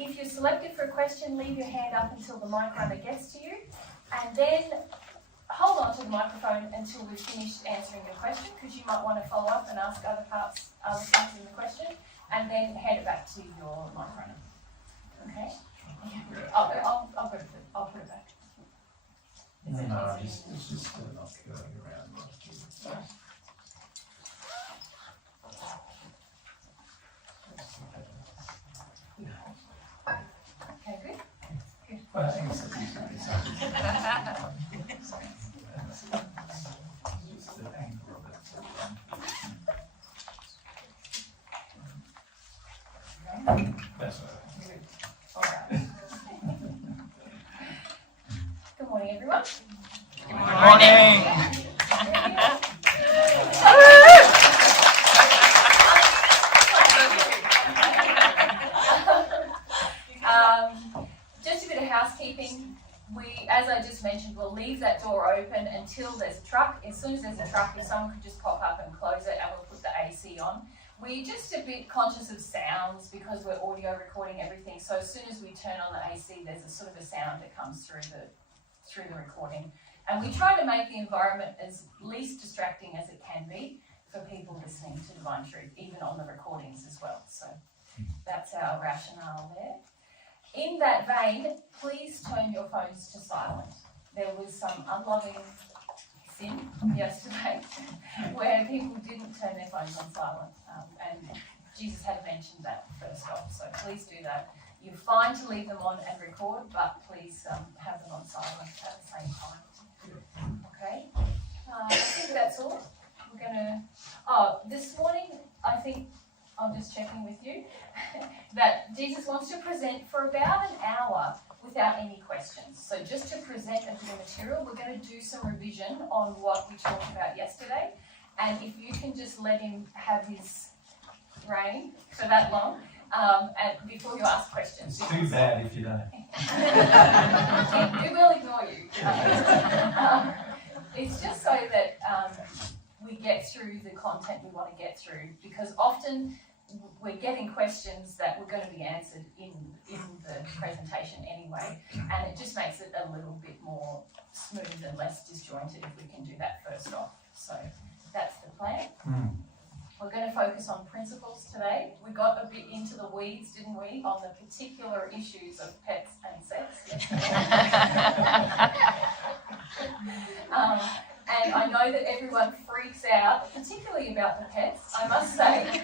If you're selected for a question, leave your hand up until the mic runner gets to you, and then hold on to the microphone until we've finished answering your question, because you might want to follow up and ask other things in the question, and then hand it back to your mic runner. Okay? I'll put it back. No, it's just not going around. Okay, good. Well, I think it's just the angle of it. That's all right. All right. Good morning, everyone. Good morning. Just a bit of housekeeping. As I just mentioned, we'll leave that door open until there's a truck. As soon as there's a truck, if someone could just pop up and close it, and we'll put the AC on. We're just a bit conscious of sounds because we're audio recording everything. So as soon as we turn on the AC, there's a sort of a sound that comes through the recording. And we try to make the environment as least distracting as it can be for people listening to Divine Truth, even on the recordings as well. So that's our rationale there. In that vein, please turn your phones to silent. There was some unloving sin yesterday where people didn't turn their phones on silent, and Jesus had mentioned that first off, so please do that. You're fine to leave them on and record, but please have them on silent at the same time. Okay? I think that's all. We're going to... this morning, I think, I'm just checking with you, that Jesus wants to present for about an hour without any questions. So just to present a bit of material, we're going to do some revision on what we talked about yesterday. And if you can just let him have his reign for that long, and before you ask questions. It's too bad if you don't. We will ignore you. It's just so that we get through the content we want to get through, because often we're getting questions that were going to be answered in the presentation anyway, and it just makes it a little bit more smooth and less disjointed if we can do that first off. So that's the plan. We're going to focus on principles today. We got a bit into the weeds, didn't we, on the particular issues of pets and sex. And I know that everyone freaks out, particularly about the pets, I must say. You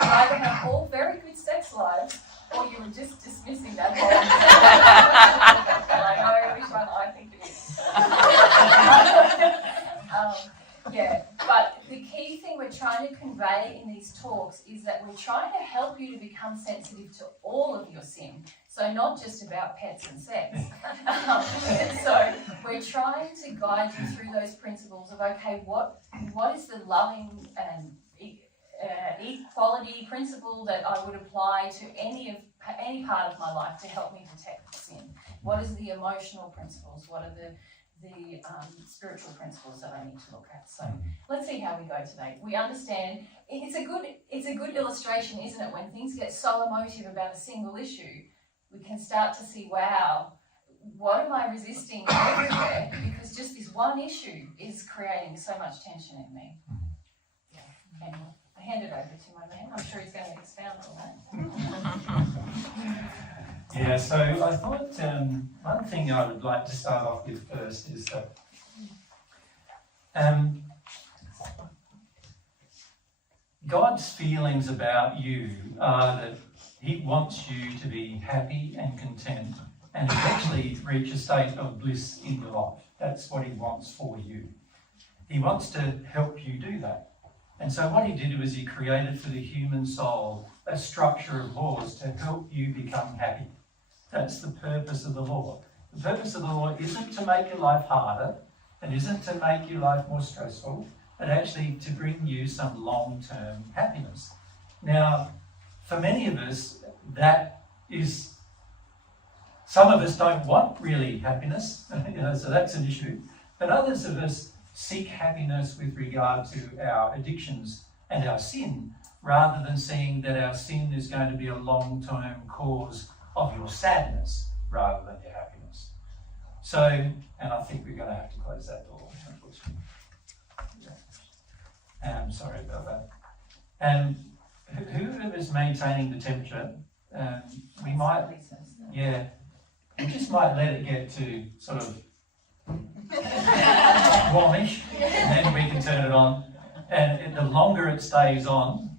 either have all very good sex lives, or you were just dismissing that whole and I know which one I think it is. But the key thing we're trying to convey in these talks is that we're trying to help you to become sensitive to all of your sin. So not just about pets and sex. So we're trying to guide you through those principles of, okay, what is the loving and equality principle that I would apply to any part of my life to help me detect sin? What is the emotional principles? What are the spiritual principles that I need to look at? So let's see how we go today. We understand it's a good illustration, isn't it? When things get so emotive about a single issue, we can start to see, wow, what am I resisting everywhere? Because just this one issue is creating so much tension in me. Anyway, I hand it over to my man. I'm sure he's going to expound on that. Yeah, so I thought one thing I would like to start off with first is that God's feelings about you are that He wants you to be happy and content and eventually reach a state of bliss in your life. That's what He wants for you. He wants to help you do that. And so what He did was He created for the human soul a structure of laws to help you become happy. That's the purpose of the law. The purpose of the law isn't to make your life harder. It isn't to make your life more stressful, but actually to bring you some long-term happiness. Now, for many of us, some of us don't want really happiness, so that's an issue. But others of us seek happiness with regard to our addictions and our sin, rather than seeing that our sin is going to be a long-term cause of your sadness rather than your happiness. So, and I think we're going to have to close that door, unfortunately. I'm sorry about that. And whoever's maintaining the temperature, we just might let it get to sort of warmish, and then we can turn it on. And the longer it stays on,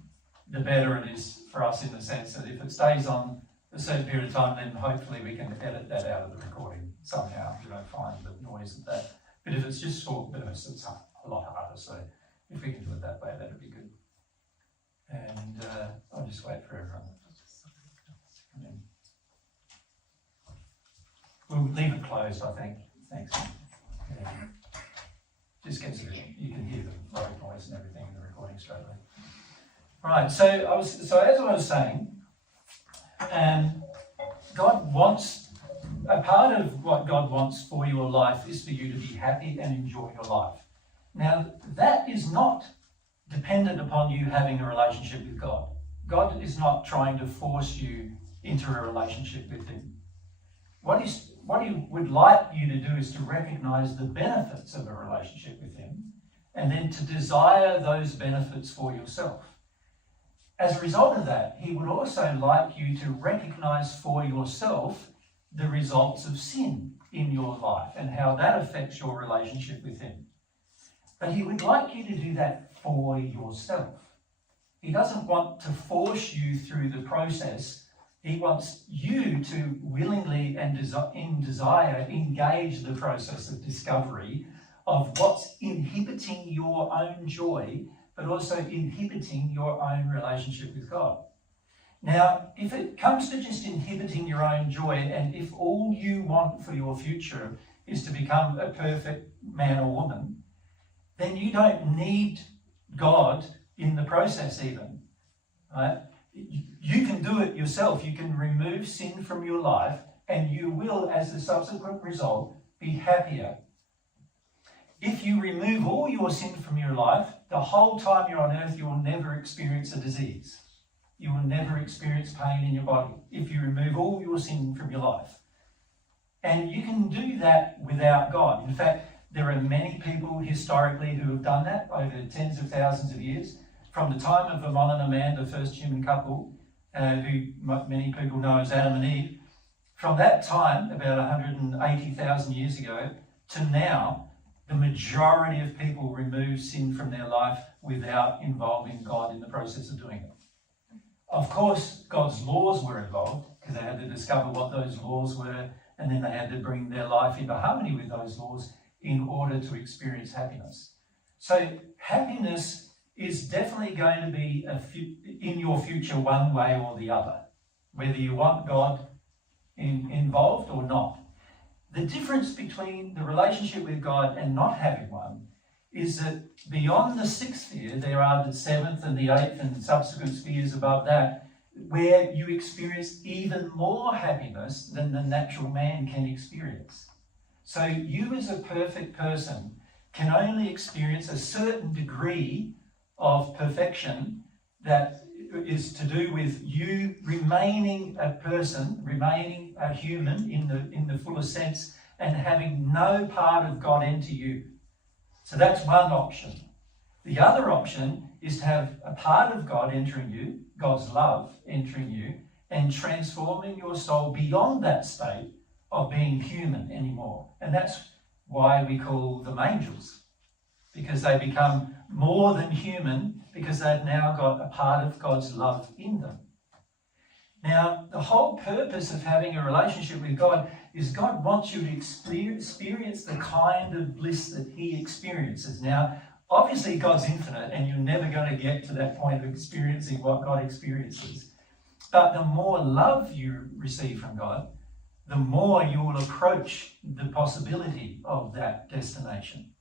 the better it is for us, in the sense that if it stays on a certain period of time, then hopefully we can edit that out of the recording somehow, find the noise of that. But if it's just short bursts, it's a lot harder. So if we can do it that way, that'd be good. And I'll just wait for everyone. And then we'll leave it closed, I think. Thanks. Yeah. Just gets you can hear the road noise and everything in the recording straight away. Right. So as I was saying, God wants, a part of what God wants for your life is for you to be happy and enjoy your life. Now, that is not dependent upon you having a relationship with God. God is not trying to force you into a relationship with Him. What He would like you to do is to recognize the benefits of a relationship with Him, and then to desire those benefits for yourself. As a result of that, He would also like you to recognize for yourself the results of sin in your life and how that affects your relationship with Him. But He would like you to do that for yourself. He doesn't want to force you through the process. He wants you to willingly and in desire engage the process of discovery of what's inhibiting your own joy, but also inhibiting your own relationship with God. Now, if it comes to just inhibiting your own joy, and if all you want for your future is to become a perfect man or woman, then you don't need God in the process even, right? You can do it yourself. You can remove sin from your life, and you will, as a subsequent result, be happier. If you remove all your sin from your life, the whole time you're on earth, you will never experience a disease. You will never experience pain in your body if you remove all your sin from your life. And you can do that without God. In fact, there are many people historically who have done that over tens of thousands of years. From the time of Amon and Man, the first human couple, who many people know as Adam and Eve, from that time, about 180,000 years ago, to now, the majority of people remove sin from their life without involving God in the process of doing it. Of course, God's laws were involved, because they had to discover what those laws were, and then they had to bring their life into harmony with those laws in order to experience happiness. So happiness is definitely going to be in your future one way or the other, whether you want God involved or not. The difference between the relationship with God and not having one is that beyond the sixth sphere, there are the seventh and the eighth and subsequent spheres above that, where you experience even more happiness than the natural man can experience. So you as a perfect person can only experience a certain degree of perfection that is to do with you remaining a person, remaining a human in the fullest sense, and having no part of God enter you. So that's one option. The other option is to have a part of God entering you, God's love entering you, and transforming your soul beyond that state of being human anymore. And that's why we call them angels, because they become more than human because they've now got a part of God's love in them. Now, the whole purpose of having a relationship with God is God wants you to experience the kind of bliss that He experiences. Now, obviously God's infinite and you're never going to get to that point of experiencing what God experiences. But the more love you receive from God, the more you will approach the possibility of that destination.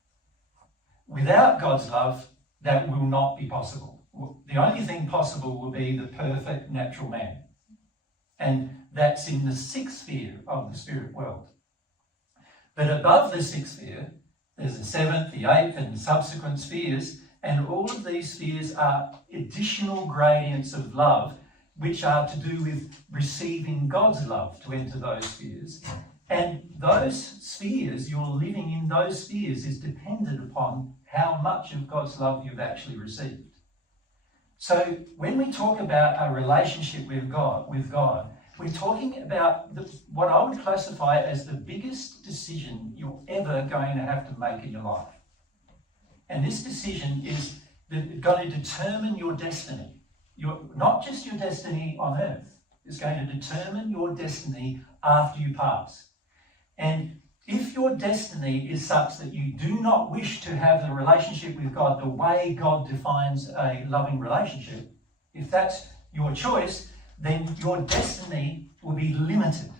Without God's love, that will not be possible. The only thing possible will be the perfect natural man. And that's in the sixth sphere of the spirit world. But above the sixth sphere, there's the seventh, the eighth, and the subsequent spheres, and all of these spheres are additional gradients of love which are to do with receiving God's love to enter those spheres. And those spheres, you're living in those spheres, is dependent upon how much of God's love you've actually received. So when we talk about a relationship with God, we're talking about what I would classify as the biggest decision you're ever going to have to make in your life. And this decision is going to determine your destiny. Not just your destiny on earth. It's going to determine your destiny after you pass. And if your destiny is such that you do not wish to have the relationship with God the way God defines a loving relationship, if that's your choice, then your destiny will be limited.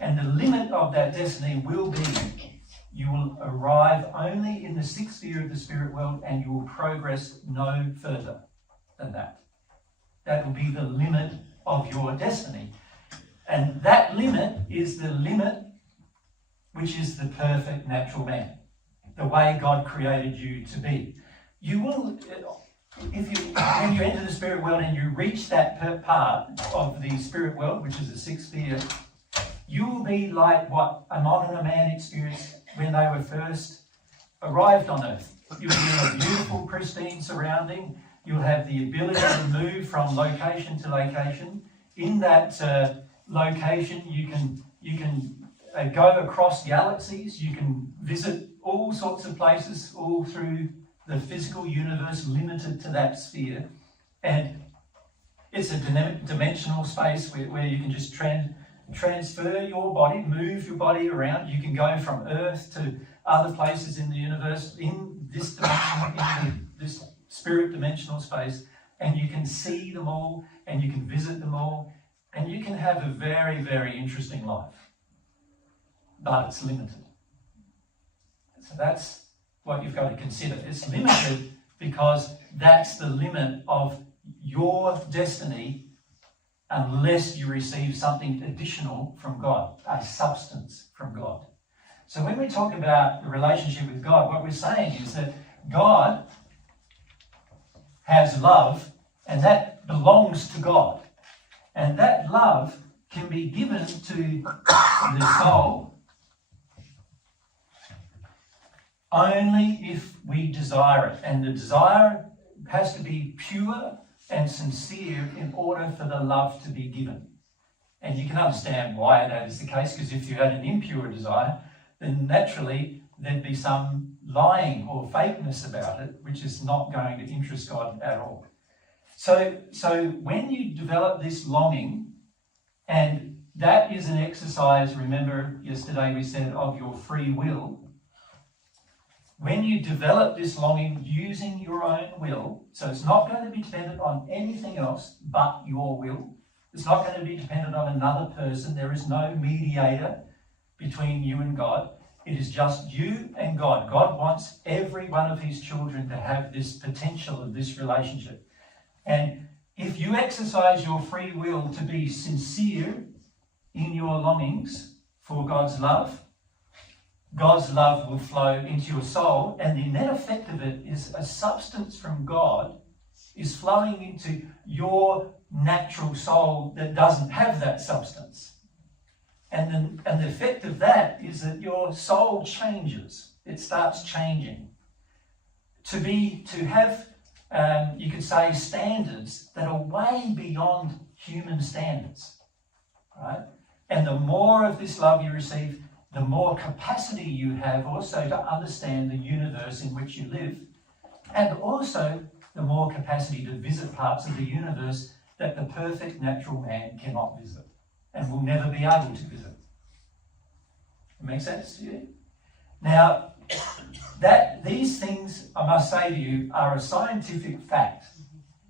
And the limit of that destiny will be you will arrive only in the sixth sphere of the spirit world and you will progress no further than that. That will be the limit of your destiny. And that limit is the limit which is the perfect natural man, the way God created you to be. You will, when you enter the spirit world and you reach that part of the spirit world, which is the sixth sphere, you will be like what a modern man experienced when they were first arrived on earth. You'll be in a beautiful, pristine surrounding. You'll have the ability to move from location to location. In that location, you can go across galaxies. You can visit all sorts of places all through the physical universe, limited to that sphere. And it's a dimensional space where you can just transfer your body, move your body around. You can go from Earth to other places in the universe in this dimension, in this spirit dimensional space, and you can see them all and you can visit them all and you can have a very, very interesting life. But it's limited. So that's what you've got to consider. It's limited because that's the limit of your destiny unless you receive something additional from God, a substance from God. So when we talk about the relationship with God, what we're saying is that God has love and that belongs to God. And that love can be given to the soul only if we desire it. And the desire has to be pure and sincere in order for the love to be given. And you can understand why that is the case, because if you had an impure desire, then naturally there'd be some lying or fakeness about it, which is not going to interest God at all. So when you develop this longing, and that is an exercise, remember yesterday we said, of your free will. When you develop this longing using your own will, so it's not going to be dependent on anything else but your will. It's not going to be dependent on another person. There is no mediator between you and God. It is just you and God. God wants every one of his children to have this potential of this relationship. And if you exercise your free will to be sincere in your longings for God's love will flow into your soul, and the net effect of it is a substance from God is flowing into your natural soul that doesn't have that substance. And the effect of that is that your soul changes. It starts changing. To have, you could say, standards that are way beyond human standards, right? And the more of this love you receive, the more capacity you have also to understand the universe in which you live, and also the more capacity to visit parts of the universe that the perfect natural man cannot visit and will never be able to visit. It makes sense to you? Now, these things, I must say to you, are a scientific fact.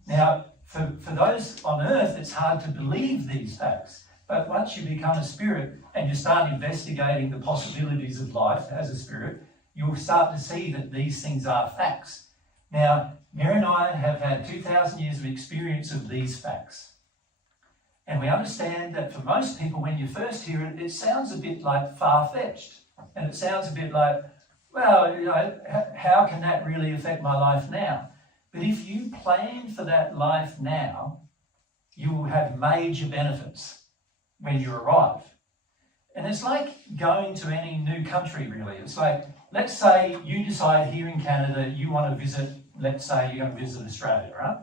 Now, for those on earth, it's hard to believe these facts. But once you become a spirit and you start investigating the possibilities of life as a spirit, you'll start to see that these things are facts. Now, Mary and I have had 2,000 years of experience of these facts. And we understand that for most people, when you first hear it, it sounds a bit like far-fetched. And it sounds a bit like, well, you know, how can that really affect my life now? But if you plan for that life now, you will have major benefits when you arrive. And it's like going to any new country, really. It's like, let's say you decide here in Canada you want to visit, let's say you're going to visit Australia, right?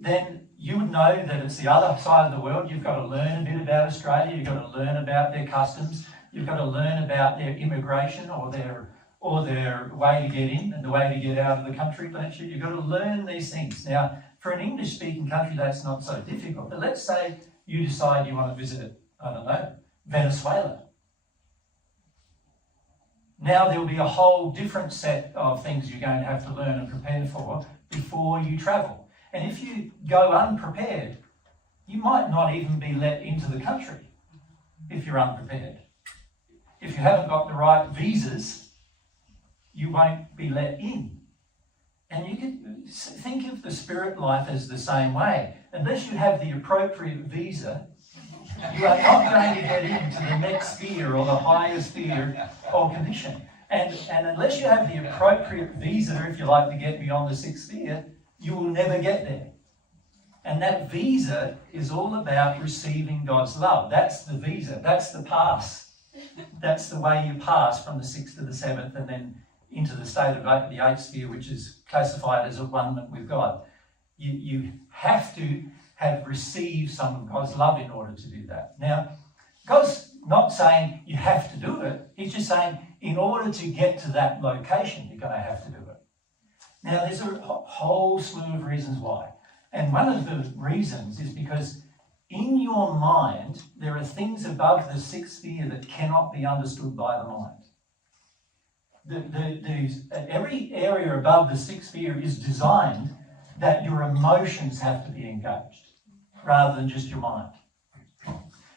Then you would know that it's the other side of the world. You've got to learn a bit about Australia. You've got to learn about their customs. You've got to learn about their immigration or their way to get in and the way to get out of the country. You've got to learn these things. Now, for an English-speaking country, that's not so difficult. But let's say you decide you want to visit, I don't know, Venezuela. Now there will be a whole different set of things you're going to have to learn and prepare for before you travel. And if you go unprepared, you might not even be let into the country if you're unprepared. If you haven't got the right visas, you won't be let in. And you can think of the spirit life as the same way. Unless you have the appropriate visa, you are not going to get into the next sphere or the higher sphere or condition. And unless you have the appropriate visa, if you like, to get beyond the sixth sphere, you will never get there. And that visa is all about receiving God's love. That's the visa. That's the pass. That's the way you pass from the sixth to the seventh and then into the state of the eighth sphere, which is classified as a one with God. You have to have received some of God's love in order to do that. Now, God's not saying you have to do it. He's just saying in order to get to that location, you're going to have to do it. Now, there's a whole slew of reasons why. And one of the reasons is because in your mind, there are things above the sixth sphere that cannot be understood by the mind. Every area above the sixth sphere is designed that your emotions have to be engaged rather than just your mind.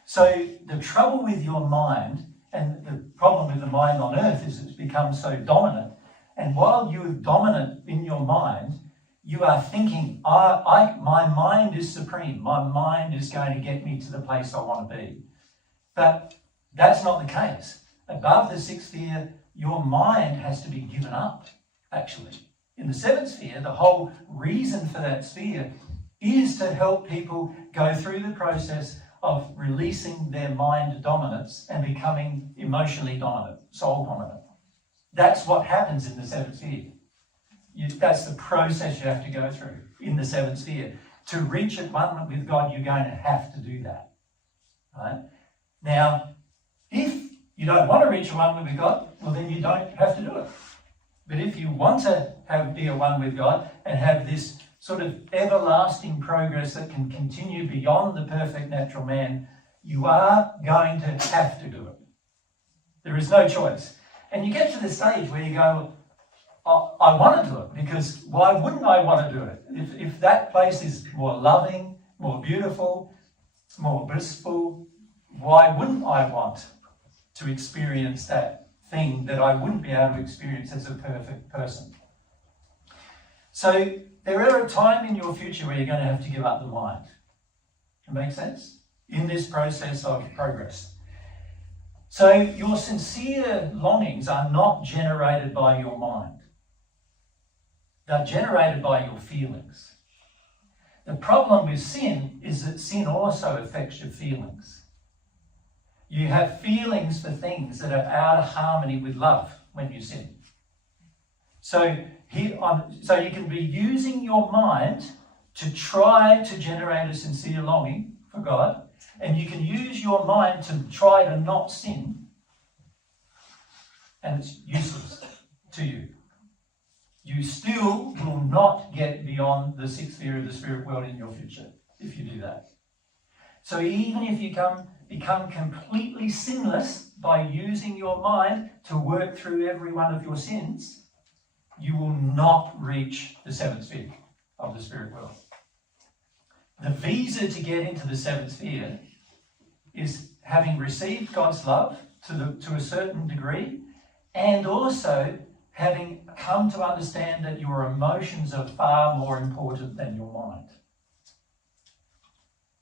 So the trouble with your mind and the problem with the mind on earth is it's become so dominant. And while you're dominant in your mind, you are thinking, my mind is supreme. My mind is going to get me to the place I want to be. But that's not the case. Above the sixth sphere, your mind has to be given up, actually. In the seventh sphere, the whole reason for that sphere is to help people go through the process of releasing their mind dominance and becoming emotionally dominant, soul dominant. That's what happens in the seventh sphere. That's the process you have to go through in the seventh sphere. To reach at one with God, you're going to have to do that. Right? Now, if you don't want to reach a one with God, well, then you don't have to do it. But if you want to be a one with God and have this sort of everlasting progress that can continue beyond the perfect natural man, you are going to have to do it. There is no choice. And you get to the stage where you go, I want to do it, because why wouldn't I want to do it? If that place is more loving, more beautiful, more blissful, why wouldn't I want to experience that thing that I wouldn't be able to experience as a perfect person? So there are a time in your future where you're going to have to give up the mind. It makes sense? In this process of progress. So your sincere longings are not generated by your mind. They're generated by your feelings. The problem with sin is that sin also affects your feelings. You have feelings for things that are out of harmony with love when you sin. So you can be using your mind to try to generate a sincere longing for God, and you can use your mind to try to not sin, and it's useless to you. You still will not get beyond the sixth sphere of the spirit world in your future if you do that. So even if you become completely sinless by using your mind to work through every one of your sins, you will not reach the seventh sphere of the spirit world. The visa to get into the seventh sphere is having received God's love to a certain degree, and also having come to understand that your emotions are far more important than your mind.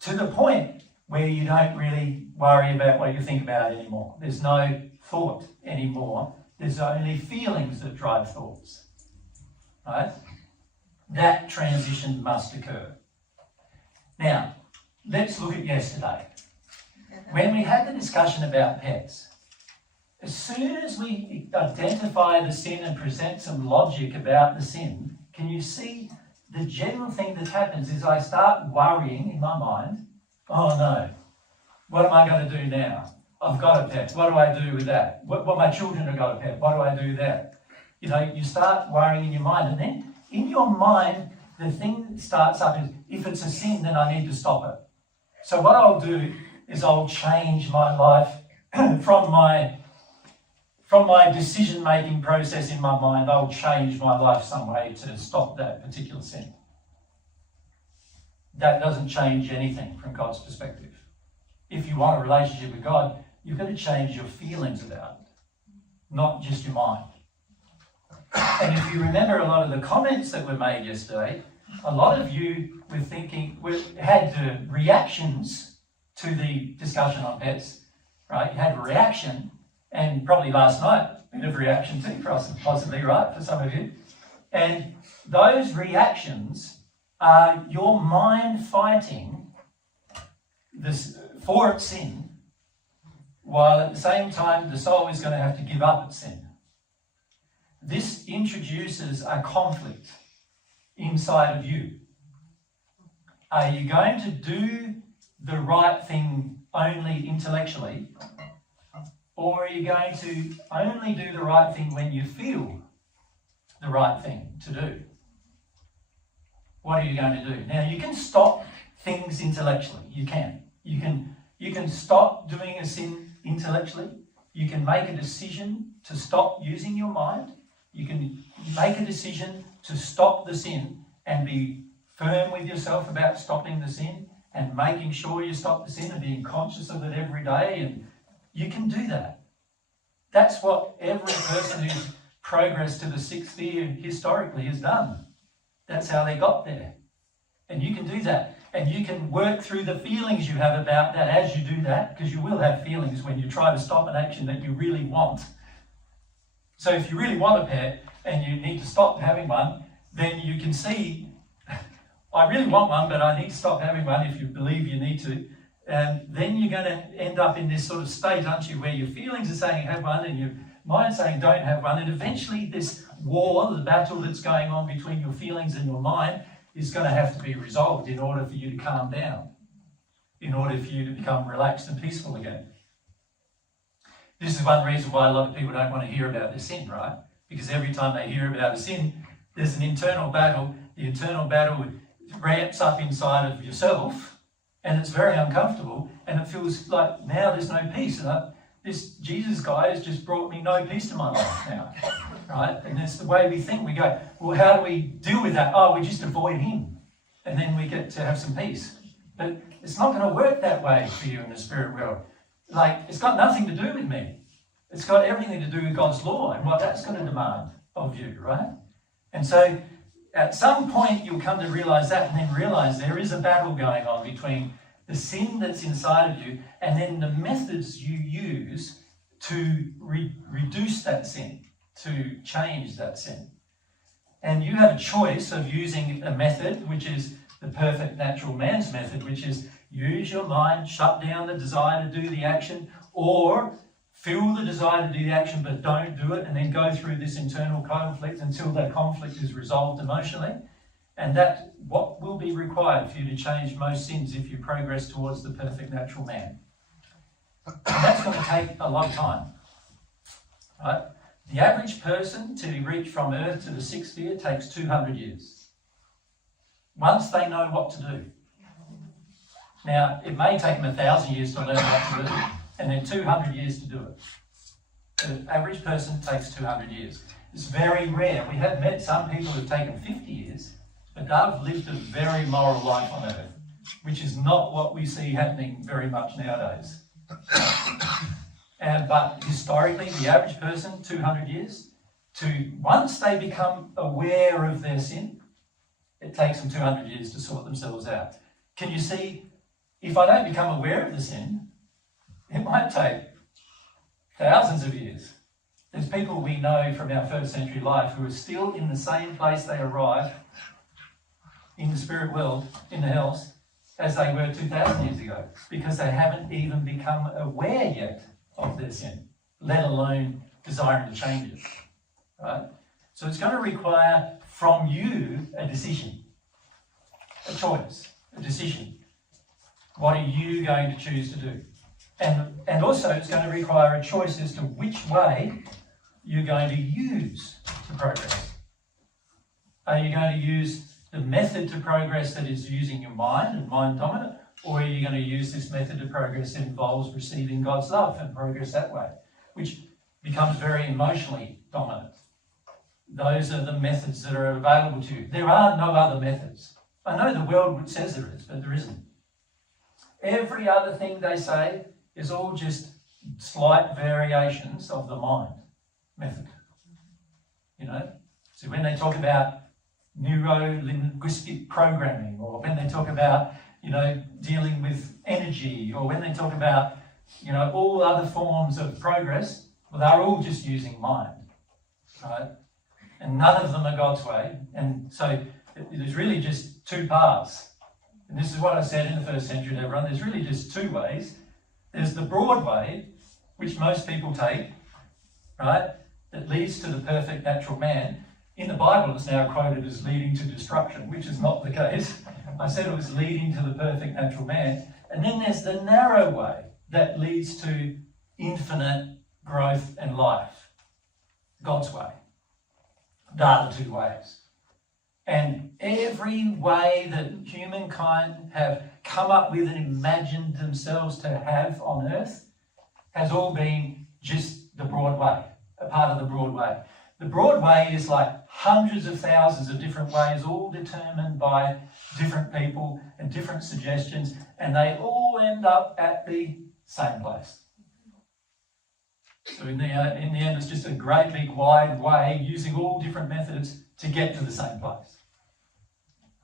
To the point where you don't really worry about what you think about anymore. There's no thought anymore. There's only feelings that drive thoughts. Right? That transition must occur. Now, let's look at yesterday. When we had the discussion about pets, as soon as we identify the sin and present some logic about the sin, can you see the general thing that happens is I start worrying in my mind, oh no, what am I going to do now? I've got a pet, what do I do with that? What my children have got a pet, what do I do with that? You know, you start worrying in your mind, and then in your mind, the thing that starts up is, if it's a sin, then I need to stop it. So what I'll do is I'll change my life from my decision-making process in my mind. I'll change my life some way to stop that particular sin. That doesn't change anything from God's perspective. If you want a relationship with God, you've got to change your feelings about it, not just your mind. And if you remember a lot of the comments that were made yesterday, a lot of you were thinking, had reactions to the discussion on pets, right? You had a reaction, and probably last night, a bit of reaction too, possibly, right, for some of you. And those reactions are your mind fighting this for its sin, while at the same time the soul is going to have to give up its sin. This introduces a conflict inside of you. Are you going to do the right thing only intellectually, or are you going to only do the right thing when you feel the right thing to do? What are you going to do? Now, you can stop things intellectually. You can. You can stop doing a sin intellectually. You can make a decision to stop using your mind. You can make a decision to stop the sin and be firm with yourself about stopping the sin and making sure you stop the sin and being conscious of it every day. And you can do that. That's what every person who's progressed to the sixth sphere historically has done. That's how they got there. And you can do that. And you can work through the feelings you have about that as you do that, because you will have feelings when you try to stop an action that you really want. So if you really want a pet and you need to stop having one, then you can see, I really want one, but I need to stop having one if you believe you need to. And then you're going to end up in this sort of state, aren't you, where your feelings are saying have one and your mind's saying don't have one. And eventually this war, the battle that's going on between your feelings and your mind, is going to have to be resolved in order for you to calm down, in order for you to become relaxed and peaceful again. This is one reason why a lot of people don't want to hear about their sin, right? Because every time they hear about a sin, there's an internal battle. The internal battle ramps up inside of yourself, and it's very uncomfortable, and it feels like now there's no peace. And this Jesus guy has just brought me no peace to my life now, right? And that's the way we think. We go, well, how do we deal with that? Oh, we just avoid him, and then we get to have some peace. But it's not going to work that way for you in the spirit world. Like, it's got nothing to do with me. It's got everything to do with God's law and what that's going to demand of you, right? And so at some point you'll come to realize that, and then realize there is a battle going on between the sin that's inside of you and then the methods you use to reduce that sin, to change that sin. And you have a choice of using a method, which is the perfect natural man's method, which is use your mind, shut down the desire to do the action, or feel the desire to do the action but don't do it, and then go through this internal conflict until that conflict is resolved emotionally. And that's what will be required for you to change most sins if you progress towards the perfect natural man. And that's going to take a long time, right? The average person to reach from Earth to the sixth sphere takes 200 years. Once they know what to do. Now, it may take them 1,000 years to learn what to do, and then 200 years to do it. The average person takes 200 years. It's very rare. We have met some people who've taken 50 years, but they've lived a very moral life on Earth, which is not what we see happening very much nowadays. But historically, the average person, 200 years, once they become aware of their sin, it takes them 200 years to sort themselves out. Can you see, if I don't become aware of the sin, it might take thousands of years. There's people we know from our first century life who are still in the same place they arrived in the spirit world, in the hells, as they were 2,000 years ago, because they haven't even become aware yet of their sin, let alone desiring to change it, right? So it's going to require from you a decision, a choice, a decision. What are you going to choose to do? And also it's going to require a choice as to which way you're going to use to progress. Are you going to use the method to progress that is using your mind and mind dominant, or are you going to use this method to progress that involves receiving God's love and progress that way, which becomes very emotionally dominant? Those are the methods that are available to you. There are no other methods. I know the world says there is, but there isn't. Every other thing they say is all just slight variations of the mind method. You know? So when they talk about neuro-linguistic programming, or when they talk about, you know, dealing with energy, or when they talk about, you know, all other forms of progress, well, they're all just using mind, right? And none of them are God's way. And so there's really just two paths. And this is what I said in the first century to everyone. There's really just two ways. There's the broad way, which most people take, right, that leads to the perfect natural man. In the Bible, it's now quoted as leading to destruction, which is not the case. I said it was leading to the perfect natural man. And then there's the narrow way that leads to infinite growth and life, God's way. They are the two ways. And every way that humankind have come up with and imagined themselves to have on earth has all been just the broad way, a part of the broad way. The broad way is like hundreds of thousands of different ways, all determined by different people and different suggestions, and they all end up at the same place. So in the end, it's just a great big wide way using all different methods to get to the same place.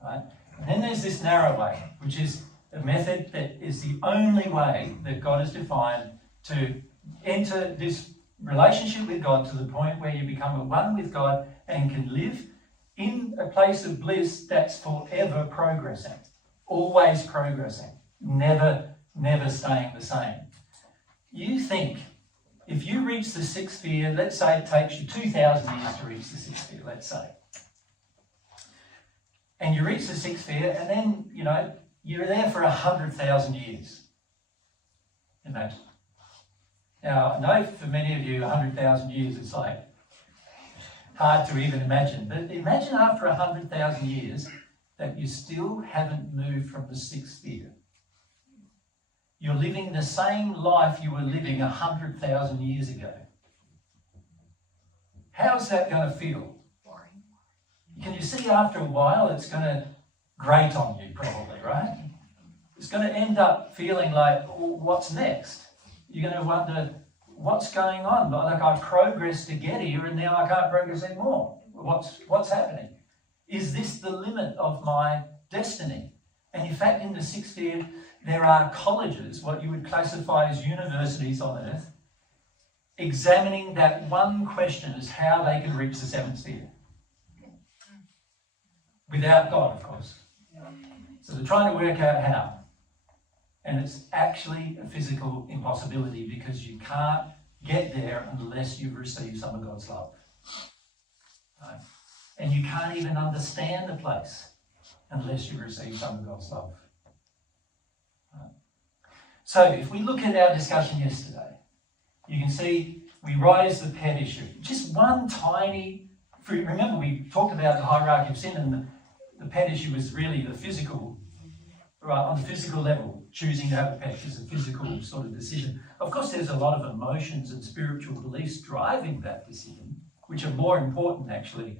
Right? And then there's this narrow way, which is a method that is the only way that God has defined to enter this relationship with God to the point where you become at one with God and can live in a place of bliss that's forever progressing, always progressing, never staying the same. You think if you reach the sixth sphere, let's say it takes you 2,000 years to reach the sixth sphere, let's say, and you reach the sixth sphere, and then, you know, you're there for 100,000 years. Imagine. Now, I know for many of you, 100,000 years is like hard to even imagine. But imagine after 100,000 years that you still haven't moved from the sixth sphere. You're living the same life you were living 100,000 years ago. How's that going to feel? Boring. Can you see after a while it's going to grate on you probably, right? It's going to end up feeling like, well, what's next? You're going to wonder, what's going on? Like I've progressed to get here and now I can't progress anymore. What's happening? Is this the limit of my destiny? And in fact, in the sixth sphere, there are colleges, what you would classify as universities on Earth, examining that one question as how they can reach the seventh sphere. Without God, of course. So they're trying to work out how. And it's actually a physical impossibility because you can't get there unless you've received some of God's love. Right? And you can't even understand the place unless you've received some of God's love. Right? So if we look at our discussion yesterday, you can see we raised the pet issue. Just one tiny, remember we talked about the hierarchy of sin, and the pet issue was really the physical, right, on the physical level. Choosing to have a pet is a physical sort of decision. Of course, there's a lot of emotions and spiritual beliefs driving that decision, which are more important actually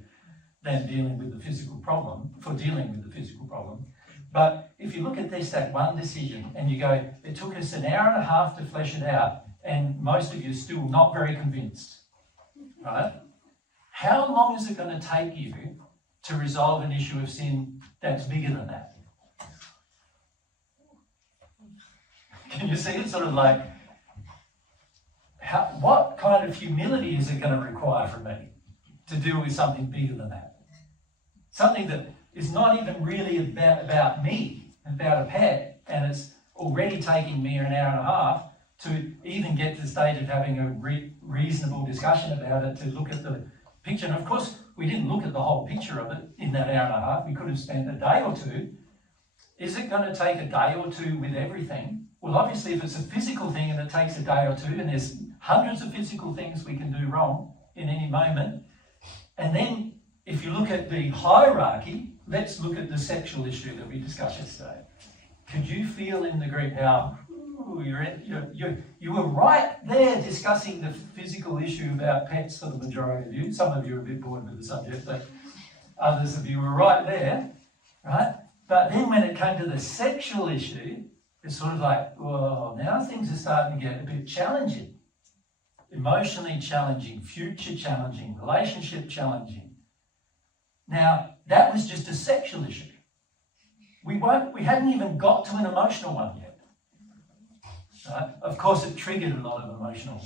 than dealing with the physical problem, for dealing with the physical problem. But if you look at this, that one decision, and you go, it took us an hour and a half to flesh it out, and most of you are still not very convinced, right? How long is it going to take you to resolve an issue of sin that's bigger than that? Can you see it sort of like, what kind of humility is it going to require from me to deal with something bigger than that? Something that is not even really about me about a pet, and it's already taking me an hour and a half to even get to the stage of having a reasonable discussion about it, to look at the picture. And of course, we didn't look at the whole picture of it in that hour and a half. We could have spent a day or two. Is it going to take a day or two with everything? Well, obviously, if it's a physical thing and it takes a day or two, and there's hundreds of physical things we can do wrong in any moment. And then, if you look at the hierarchy, let's look at the sexual issue that we discussed yesterday. Could you feel in the group how you were right there discussing the physical issue about pets for the majority of you? Some of you are a bit bored with the subject, but others of you were right there, right? But then when it came to the sexual issue, it's sort of like, well, now things are starting to get a bit challenging. Emotionally challenging, future challenging, relationship challenging. Now, that was just a sexual issue. We hadn't even got to an emotional one yet. Right? Of course, it triggered a lot of emotional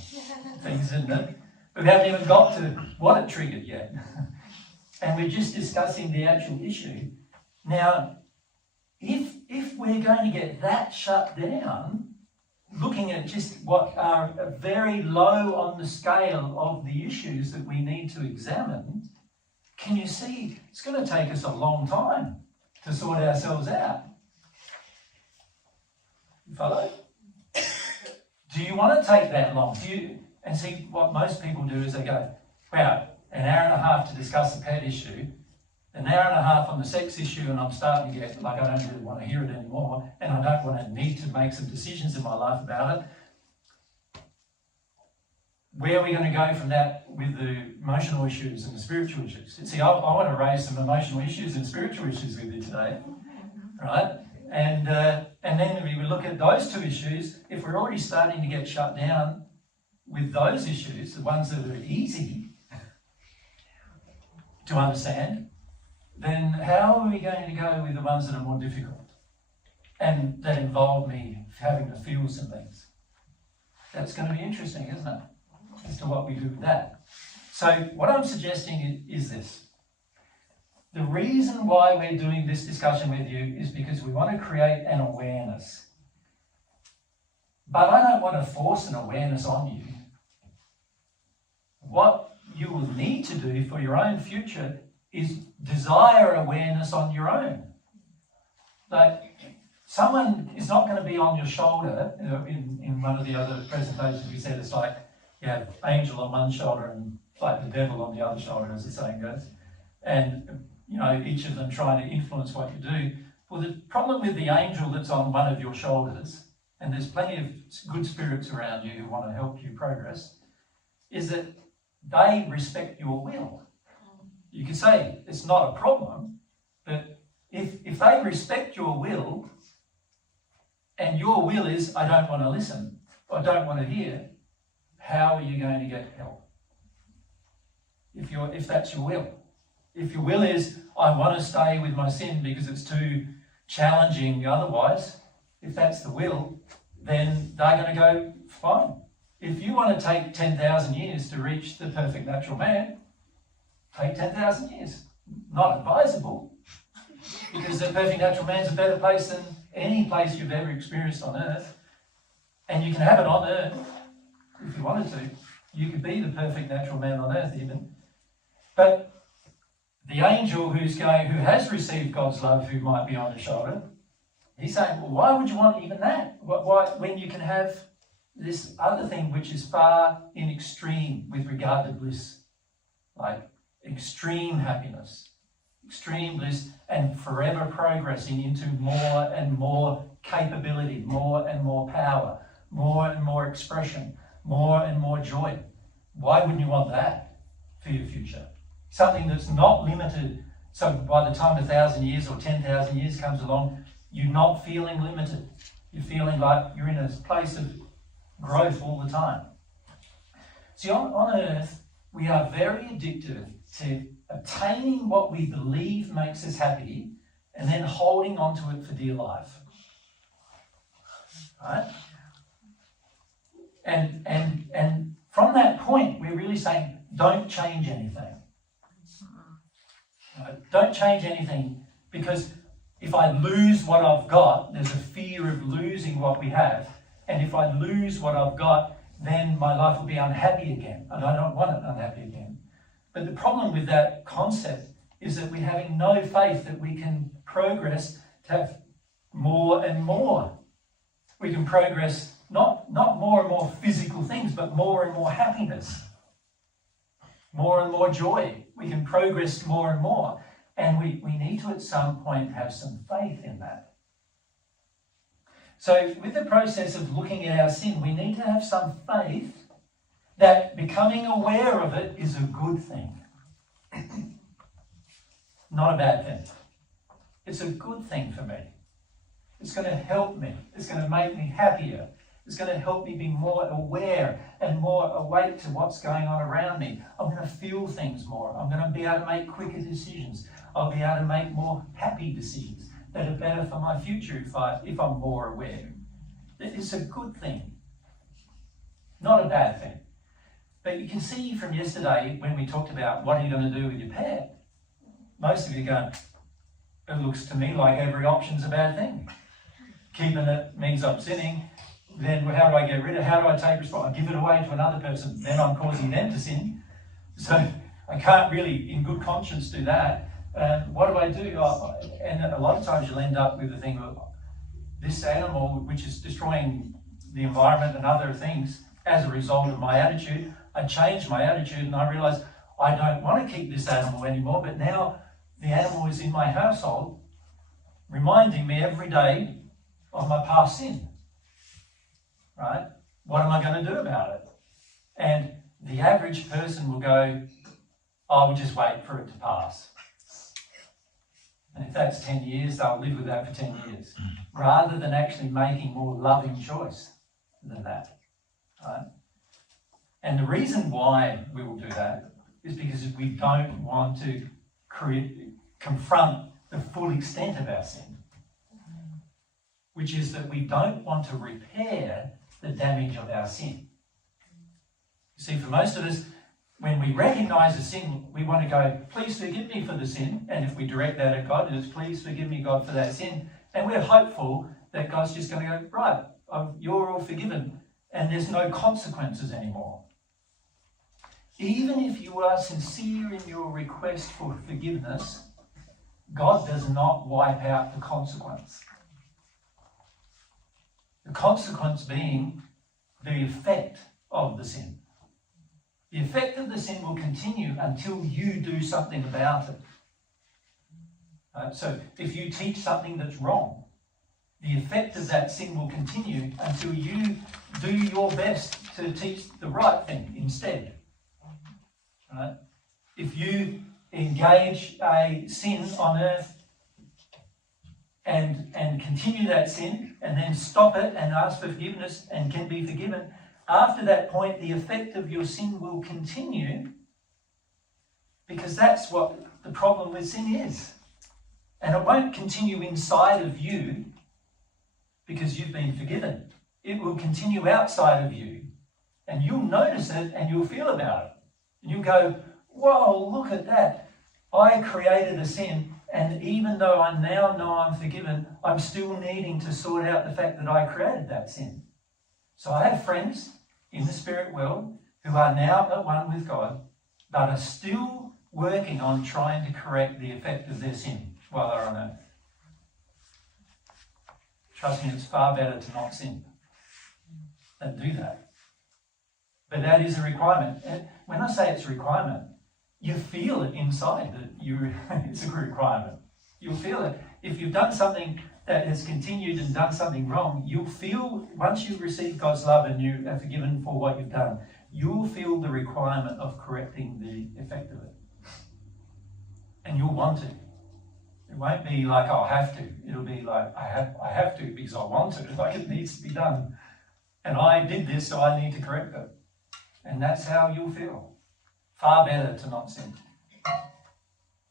things, didn't it? But we haven't even got to what it triggered yet. And we're just discussing the actual issue. Now, if we're going to get that shut down, looking at just what are very low on the scale of the issues that we need to examine, can you see it's going to take us a long time to sort ourselves out? You follow? Do you want to take that long? And see, what most people do is they go, wow, an hour and a half to discuss the pet issue, an hour and a half on the sex issue, and I'm starting to get like I don't really want to hear it anymore, and I don't want to need to make some decisions in my life about it. Where are we going to go from that with the emotional issues and the spiritual issues? See, I want to raise some emotional issues and spiritual issues with you today, right? And then if we look at those two issues, if we're already starting to get shut down with those issues, the ones that are easy to understand, then how are we going to go with the ones that are more difficult and that involve me having to feel some things? That's going to be interesting, isn't it? As to what we do with that. So what I'm suggesting is this. The reason why we're doing this discussion with you is because we want to create an awareness. But I don't want to force an awareness on you. What you will need to do for your own future is desire awareness on your own. Like, someone is not going to be on your shoulder. In one of the other presentations we said it's like you have angel on one shoulder and like the devil on the other shoulder, as the saying goes. And, each of them trying to influence what you do. Well, the problem with the angel that's on one of your shoulders, and there's plenty of good spirits around you who want to help you progress, is that they respect your will. You could say it's not a problem, but if they respect your will, and your will is, I don't want to listen, I don't want to hear, how are you going to get help? If that's your will. If your will is, I want to stay with my sin because it's too challenging otherwise, if that's the will, then they're going to go, fine. If you want to take 10,000 years to reach the perfect natural man, take 10,000 years. Not advisable, because the perfect natural man's a better place than any place you've ever experienced on earth. And you can have it on earth if you wanted to. You could be the perfect natural man on earth even. But the angel who has received God's love, who might be on his shoulder, he's saying, well, why would you want even that? Why, when you can have this other thing which is far in extreme with regard to bliss, like extreme happiness, extreme bliss, and forever progressing into more and more capability, more and more power, more and more expression, more and more joy. Why wouldn't you want that for your future? Something that's not limited, so by the time 1,000 years or 10,000 years comes along, you're not feeling limited. You're feeling like you're in a place of growth all the time. See, on earth, we are very addicted to obtaining what we believe makes us happy and then holding on to it for dear life. Right? And from that point, we're really saying, don't change anything. Don't change anything, because If I lose what I've got, there's a fear of losing what we have. And if I lose what I've got, then my life will be unhappy again. And I don't want it unhappy again. But the problem with that concept is that we're having no faith that we can progress to have more and more. We can progress not more and more physical things, but more and more happiness, more and more joy. We can progress more and more. And we need to at some point have some faith in that. So with the process of looking at our sin, we need to have some faith that becoming aware of it is a good thing. Not a bad thing. It's a good thing for me. It's going to help me. It's going to make me happier. It's going to help me be more aware and more awake to what's going on around me. I'm going to feel things more. I'm going to be able to make quicker decisions. I'll be able to make more happy decisions that are better for my future if I'm more aware. It's a good thing, not a bad thing. But you can see from yesterday when we talked about what are you going to do with your pet, most of you are going, it looks to me like every option's a bad thing. Keeping it means I'm sinning. Then how do I get rid of it? How do I take responsibility? I give it away to another person. Then I'm causing them to sin. So I can't really, in good conscience, do that. What do I do? And a lot of times you'll end up with the thing of this animal, which is destroying the environment and other things as a result of my attitude. I changed my attitude and I realised I don't want to keep this animal anymore, but now the animal is in my household, reminding me every day of my past sin. Right? What am I going to do about it? And the average person will go, I will just wait for it to pass. And if that's 10 years, they'll live with that for 10 years, rather than actually making more loving choice than that. Right? And the reason why we will do that is because we don't want to confront the full extent of our sin, which is that we don't want to repair the damage of our sin. You see, for most of us, when we recognise a sin, we want to go, please forgive me for the sin. And if we direct that at God, it's please forgive me, God, for that sin. And we're hopeful that God's just going to go, right, you're all forgiven and there's no consequences anymore. Even if you are sincere in your request for forgiveness, God does not wipe out the consequence. The consequence being the effect of the sin. The effect of the sin will continue until you do something about it. So if you teach something that's wrong, the effect of that sin will continue until you do your best to teach the right thing instead. Right? If you engage a sin on earth and continue that sin and then stop it and ask for forgiveness and can be forgiven, after that point the effect of your sin will continue, because that's what the problem with sin is. And it won't continue inside of you because you've been forgiven. It will continue outside of you and you'll notice it and you'll feel about it. And you'll go, whoa, look at that. I created a sin, and even though I now know I'm forgiven, I'm still needing to sort out the fact that I created that sin. So I have friends in the spirit world who are now at one with God, but are still working on trying to correct the effect of their sin while they're on earth. Trust me, it's far better to not sin than do that. But that is a requirement. And when I say it's a requirement, you feel it inside that it's a requirement. You'll feel it. If you've done something that has continued and done something wrong, you'll feel, once you receive God's love and you are forgiven for what you've done, you'll feel the requirement of correcting the effect of it. And you'll want to. It won't be like, oh, I have to. It'll be like, I have to because I want to. Like, it needs to be done. And I did this, so I need to correct it. And that's how you'll feel. Far better to not sin.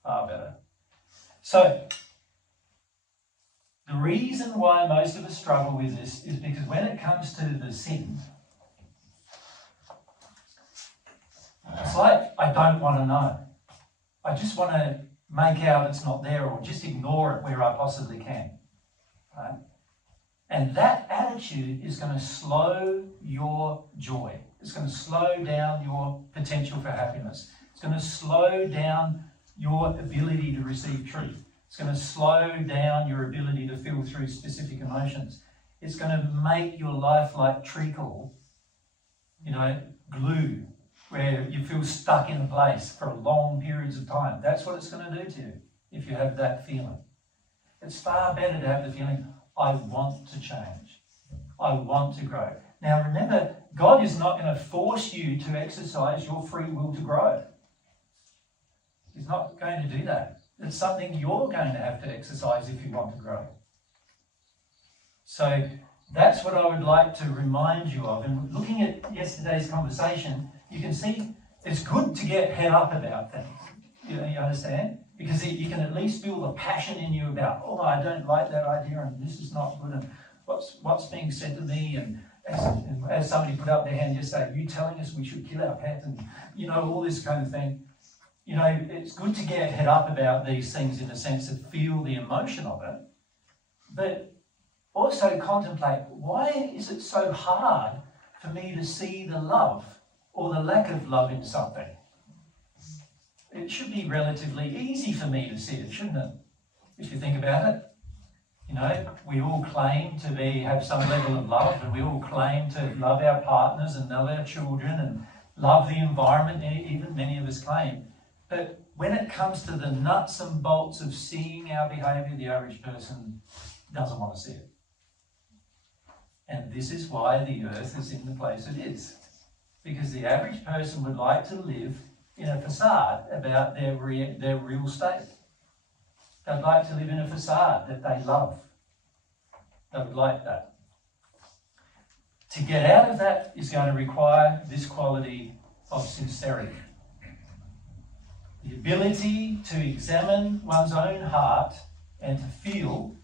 Far better. So, the reason why most of us struggle with this is because when it comes to the sin, it's like, I don't want to know. I just want to make out it's not there or just ignore it where I possibly can. Right? And that attitude is going to slow your joy. It's going to slow down your potential for happiness. It's going to slow down your ability to receive truth. It's going to slow down your ability to feel through specific emotions. It's going to make your life like treacle, glue, where you feel stuck in a place for long periods of time. That's what it's going to do to you if you have that feeling. It's far better to have the feeling, I want to change. I want to grow. Now remember, God is not going to force you to exercise your free will to grow. He's not going to do that. It's something you're going to have to exercise if you want to grow. So that's what I would like to remind you of. And looking at yesterday's conversation, you can see it's good to get head up about things. You understand? Because you can at least feel the passion in you about, I don't like that idea and this is not good and what's being said to me. And as somebody put up their hand yesterday, are you telling us we should kill our pet? And, all this kind of thing. It's good to get head up about these things in the sense of feel the emotion of it. But also contemplate, why is it so hard for me to see the love or the lack of love in something? It should be relatively easy for me to see it, shouldn't it? If you think about it. We all claim to have some level of love, and we all claim to love our partners and love our children and love the environment, even many of us claim. But when it comes to the nuts and bolts of seeing our behaviour, the average person doesn't want to see it. And this is why the earth is in the place it is. Because the average person would like to live in a facade about their real state. They'd like to live in a facade that they love. They would like that. To get out of that is going to require this quality of sincerity. The ability to examine one's own heart and to feel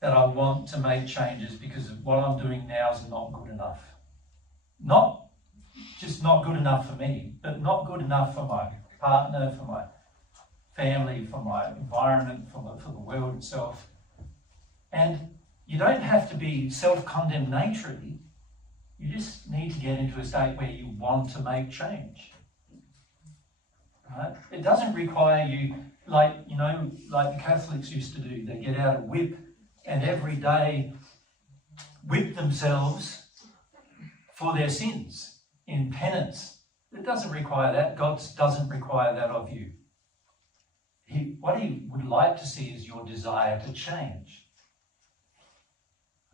that I want to make changes because what I'm doing now is not good enough. Not just not good enough for me, but not good enough for my partner, for my family, for my environment, for the world itself. And you don't have to be self-condemnatory. You just need to get into a state where you want to make change. Right? It doesn't require you, like the Catholics used to do. They get out a whip and every day whip themselves for their sins in penance. It doesn't require that. God doesn't require that of you. What he would like to see is your desire to change.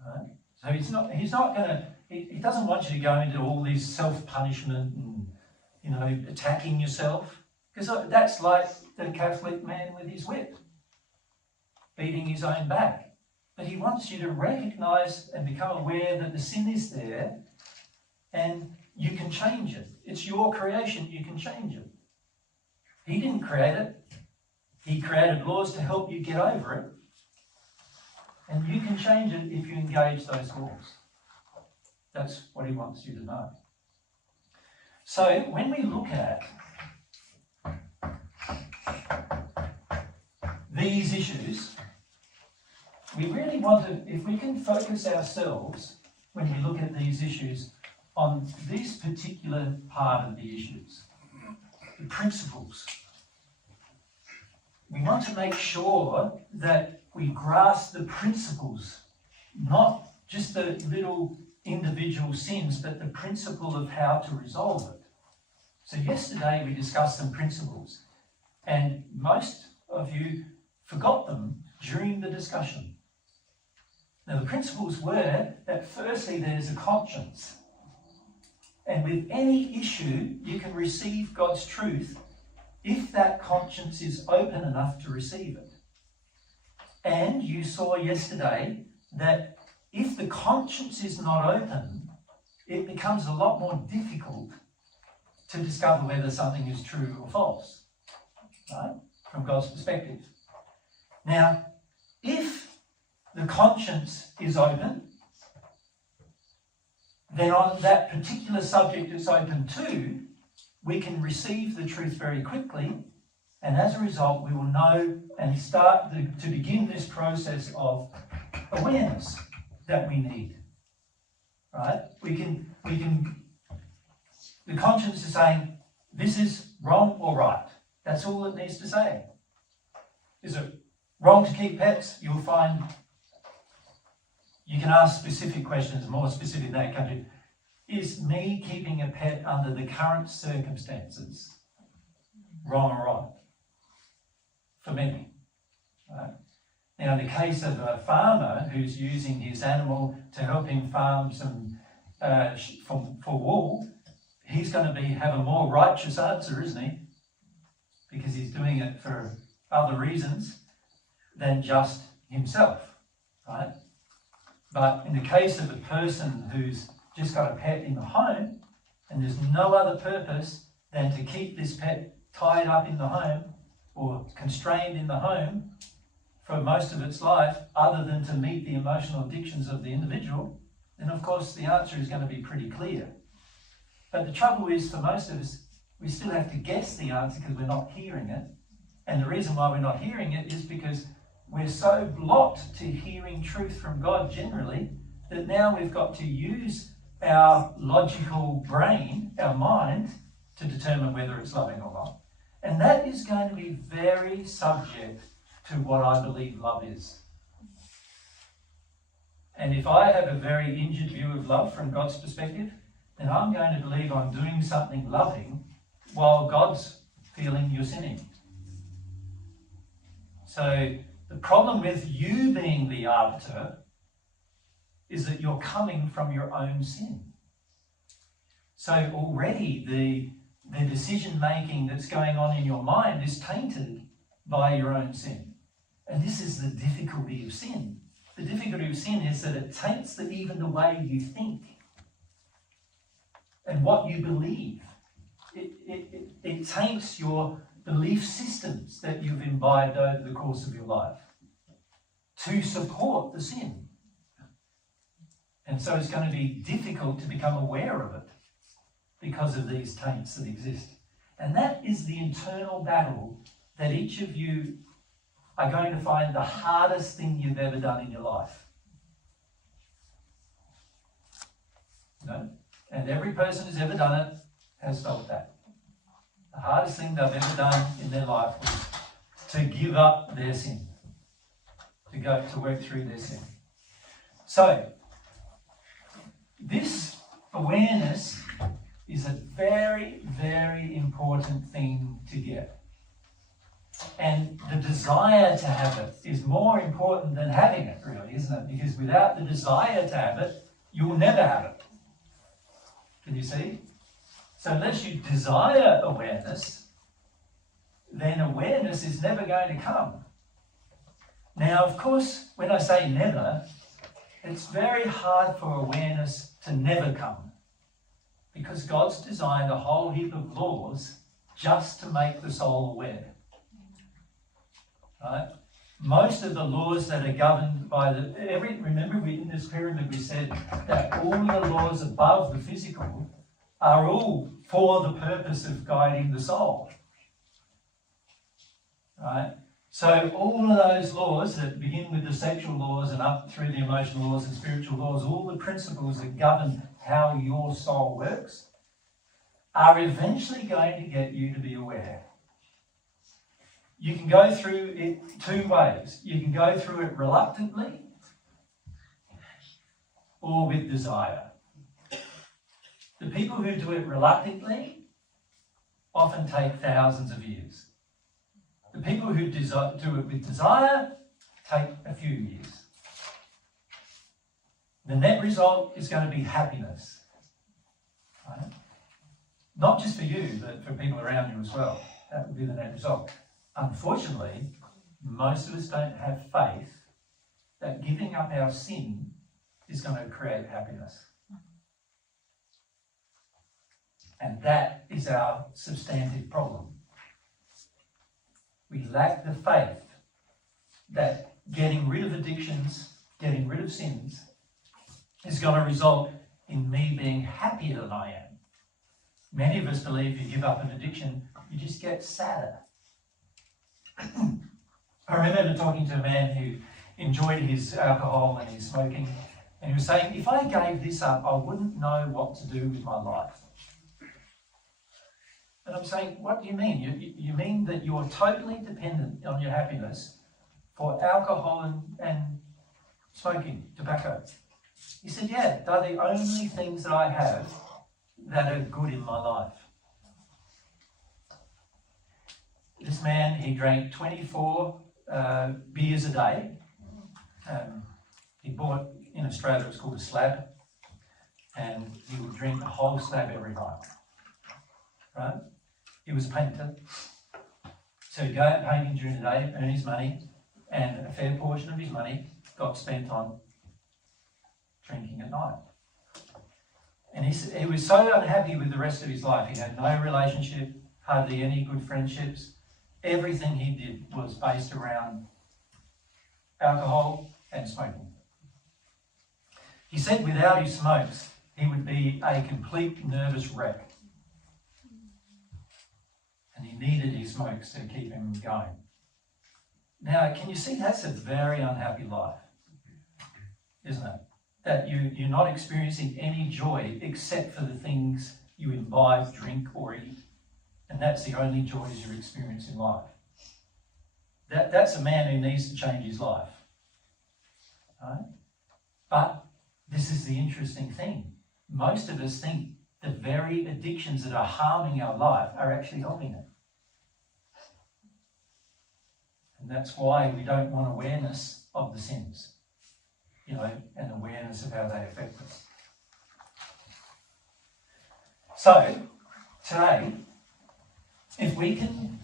Right? So he doesn't want you to go into all this self-punishment and, attacking yourself. Because that's like the Catholic man with his whip, beating his own back. But he wants you to recognise and become aware that the sin is there and you can change it. It's your creation, you can change it. He didn't create it. He created laws to help you get over it. And you can change it if you engage those laws. That's what he wants you to know. So when we look at these issues, we really want to, if we can focus ourselves when we look at these issues on this particular part of the issues, the principles. We want to make sure that we grasp the principles, not just the little individual sins, but the principle of how to resolve it. So yesterday we discussed some principles, and most of you forgot them during the discussion. Now the principles were that firstly there's a conscience. And with any issue, you can receive God's truth if that conscience is open enough to receive it. And you saw yesterday that if the conscience is not open, it becomes a lot more difficult to discover whether something is true or false, right? From God's perspective. Now, if the conscience is open, then on that particular subject it's open to, we can receive the truth very quickly And as a result, we will know and start to begin this process of awareness that we need. Right? The conscience is saying, this is wrong or right. That's all it needs to say. Is it wrong to keep pets? You'll find you can ask specific questions, more specific than that country. Is me keeping a pet under the current circumstances wrong or right? For me. Right? Now, in the case of a farmer who's using his animal to help him farm some for wool, he's going to have a more righteous answer, isn't he? Because he's doing it for other reasons than just himself, right? But in the case of a person who's just got a pet in the home and there's no other purpose than to keep this pet tied up in the home or constrained in the home for most of its life, other than to meet the emotional addictions of the individual, then of course the answer is going to be pretty clear. But the trouble is, for most of us, we still have to guess the answer because we're not hearing it. And the reason why we're not hearing it is because we're so blocked to hearing truth from God generally that now we've got to use our logical brain, our mind, to determine whether it's loving or not. And that is going to be very subject to what I believe love is. And if I have a very injured view of love from God's perspective, then I'm going to believe I'm doing something loving while God's feeling you're sinning. So the problem with you being the arbiter is that you're coming from your own sin. So already the decision making that's going on in your mind is tainted by your own sin. And this is the difficulty of sin. The difficulty of sin is that it taints even the way you think and what you believe. It taints your belief systems that you've imbibed over the course of your life to support the sin. And so it's going to be difficult to become aware of it because of these taints that exist. And that is the internal battle that each of you are going to find the hardest thing you've ever done in your life. You know? And every person who's ever done it has felt that. The hardest thing they've ever done in their life was to give up their sin, to work through their sin. So, this awareness is a very, very important thing to get. And the desire to have it is more important than having it, really, isn't it? Because without the desire to have it, you will never have it. Can you see? So unless you desire awareness, then awareness is never going to come. Now, of course, when I say never, it's very hard for awareness to never come, because God's designed a whole heap of laws just to make the soul aware. Right? Most of the laws that are governed by remember in this pyramid we said that all the laws above the physical are all for the purpose of guiding the soul. Right? So all of those laws that begin with the sexual laws and up through the emotional laws and spiritual laws, all the principles that govern how your soul works, are eventually going to get you to be aware. You can go through it two ways. You can go through it reluctantly or with desire. The people who do it reluctantly often take thousands of years. The people who do it with desire take a few years. The net result is going to be happiness. Right? Not just for you, but for people around you as well. That would be the net result. Unfortunately, most of us don't have faith that giving up our sin is going to create happiness. And that is our substantive problem. We lack the faith that getting rid of addictions, getting rid of sins, is going to result in me being happier than I am. Many of us believe if you give up an addiction, you just get sadder. I remember talking to a man who enjoyed his alcohol and his smoking, and he was saying, if I gave this up, I wouldn't know what to do with my life. And I'm saying, what do you mean? You mean that you're totally dependent on your happiness for alcohol and smoking, tobacco? He said, yeah, they're the only things that I have that are good in my life. This man, he drank 24 beers a day. He bought, in Australia it was called a slab, and he would drink a whole slab every night. Right? He was a painter. So he'd go out painting during the day, earn his money, and a fair portion of his money got spent on drinking at night. And he was so unhappy with the rest of his life. He had no relationship, hardly any good friendships. Everything he did was based around alcohol and smoking. He said without his smokes, he would be a complete nervous wreck. And he needed his smokes to keep him going. Now, can you see that's a very unhappy life, isn't it? That you're not experiencing any joy except for the things you imbibe, drink, or eat. And that's the only joys you experience in life. That's a man who needs to change his life. Right? But this is the interesting thing. Most of us think the very addictions that are harming our life are actually helping it. And that's why we don't want awareness of the sins, and awareness of how they affect us. So, today, if we can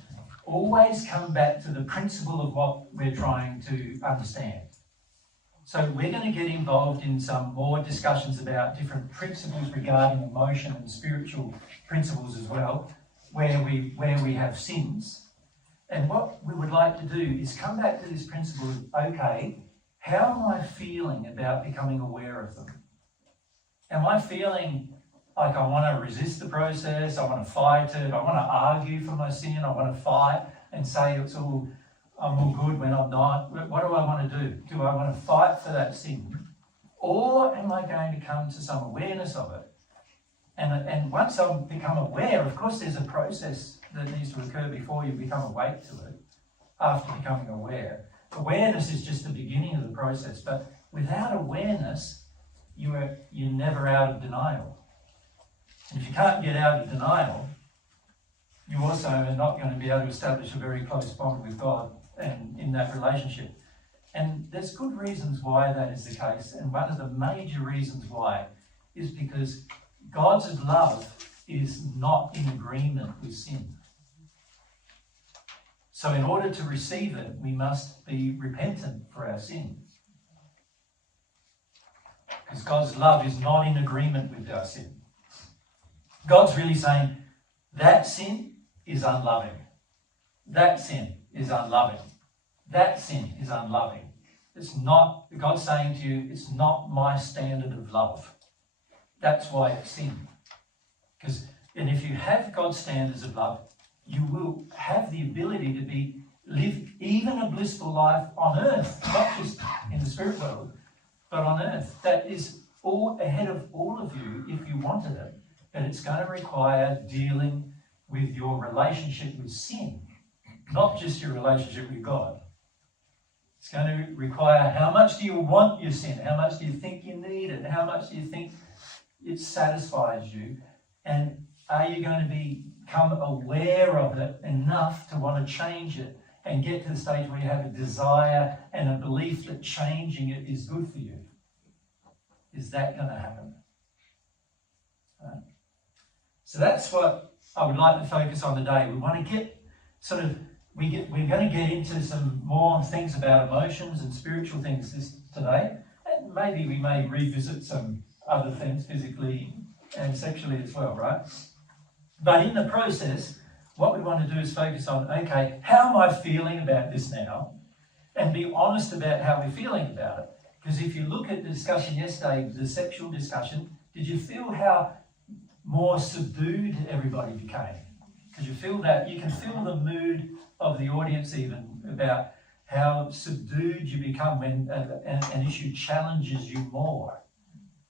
always come back to the principle of what we're trying to understand. So we're going to get involved in some more discussions about different principles regarding emotion and spiritual principles as well, where we have sins. And what we would like to do is come back to this principle of, okay, how am I feeling about becoming aware of them? Am I feeling like I want to resist the process, I want to fight it, I want to argue for my sin, I want to fight and say I'm all good when I'm not? What do I want to do? Do I want to fight for that sin? Or am I going to come to some awareness of it? And once I become aware, of course there's a process that needs to occur before you become awake to it, after becoming aware. Awareness is just the beginning of the process, but without awareness, you're never out of denial. And if you can't get out of denial, you also are not going to be able to establish a very close bond with God and in that relationship. And there's good reasons why that is the case, and one of the major reasons why is because God's love is not in agreement with sin. So in order to receive it, we must be repentant for our sin. Because God's love is not in agreement with our sin. God's really saying, that sin is unloving. That sin is unloving. That sin is unloving. It's not, God's saying to you, it's not my standard of love. That's why it's sin. And if you have God's standards of love, you will have the ability to live even a blissful life on earth, not just in the spirit world, but on earth. That is all ahead of all of you if you wanted it. But it's going to require dealing with your relationship with sin, not just your relationship with God. It's going to require how much do you want your sin? How much do you think you need it? How much do you think it satisfies you? And are you going to become aware of it enough to want to change it and get to the stage where you have a desire and a belief that changing it is good for you? Is that going to happen? Right? So that's what I would like to focus on today. We want to get we're going to get into some more things about emotions and spiritual things today. And maybe we may revisit some other things physically and sexually as well, right? But in the process, what we want to do is focus on, okay, how am I feeling about this now? And be honest about how we're feeling about it. Because if you look at the discussion yesterday, the sexual discussion, did you feel how more subdued everybody became? Because you can feel the mood of the audience even about how subdued you become when an issue challenges you more.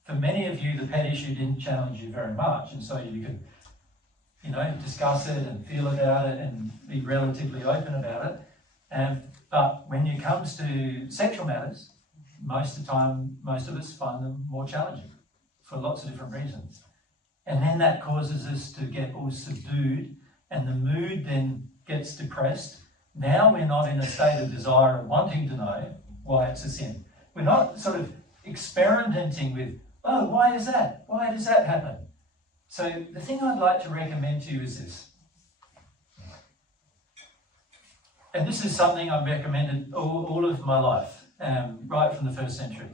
For many of you, the pet issue didn't challenge you very much, and so you could, discuss it and feel about it and be relatively open about it. But when it comes to sexual matters, most of the time, most of us find them more challenging for lots of different reasons. And then that causes us to get all subdued, and the mood then gets depressed. Now we're not in a state of desire of wanting to know why it's a sin. We're not sort of experimenting with, oh, why is that? Why does that happen? So the thing I'd like to recommend to you is this. And this is something I've recommended all of my life, right from the first century.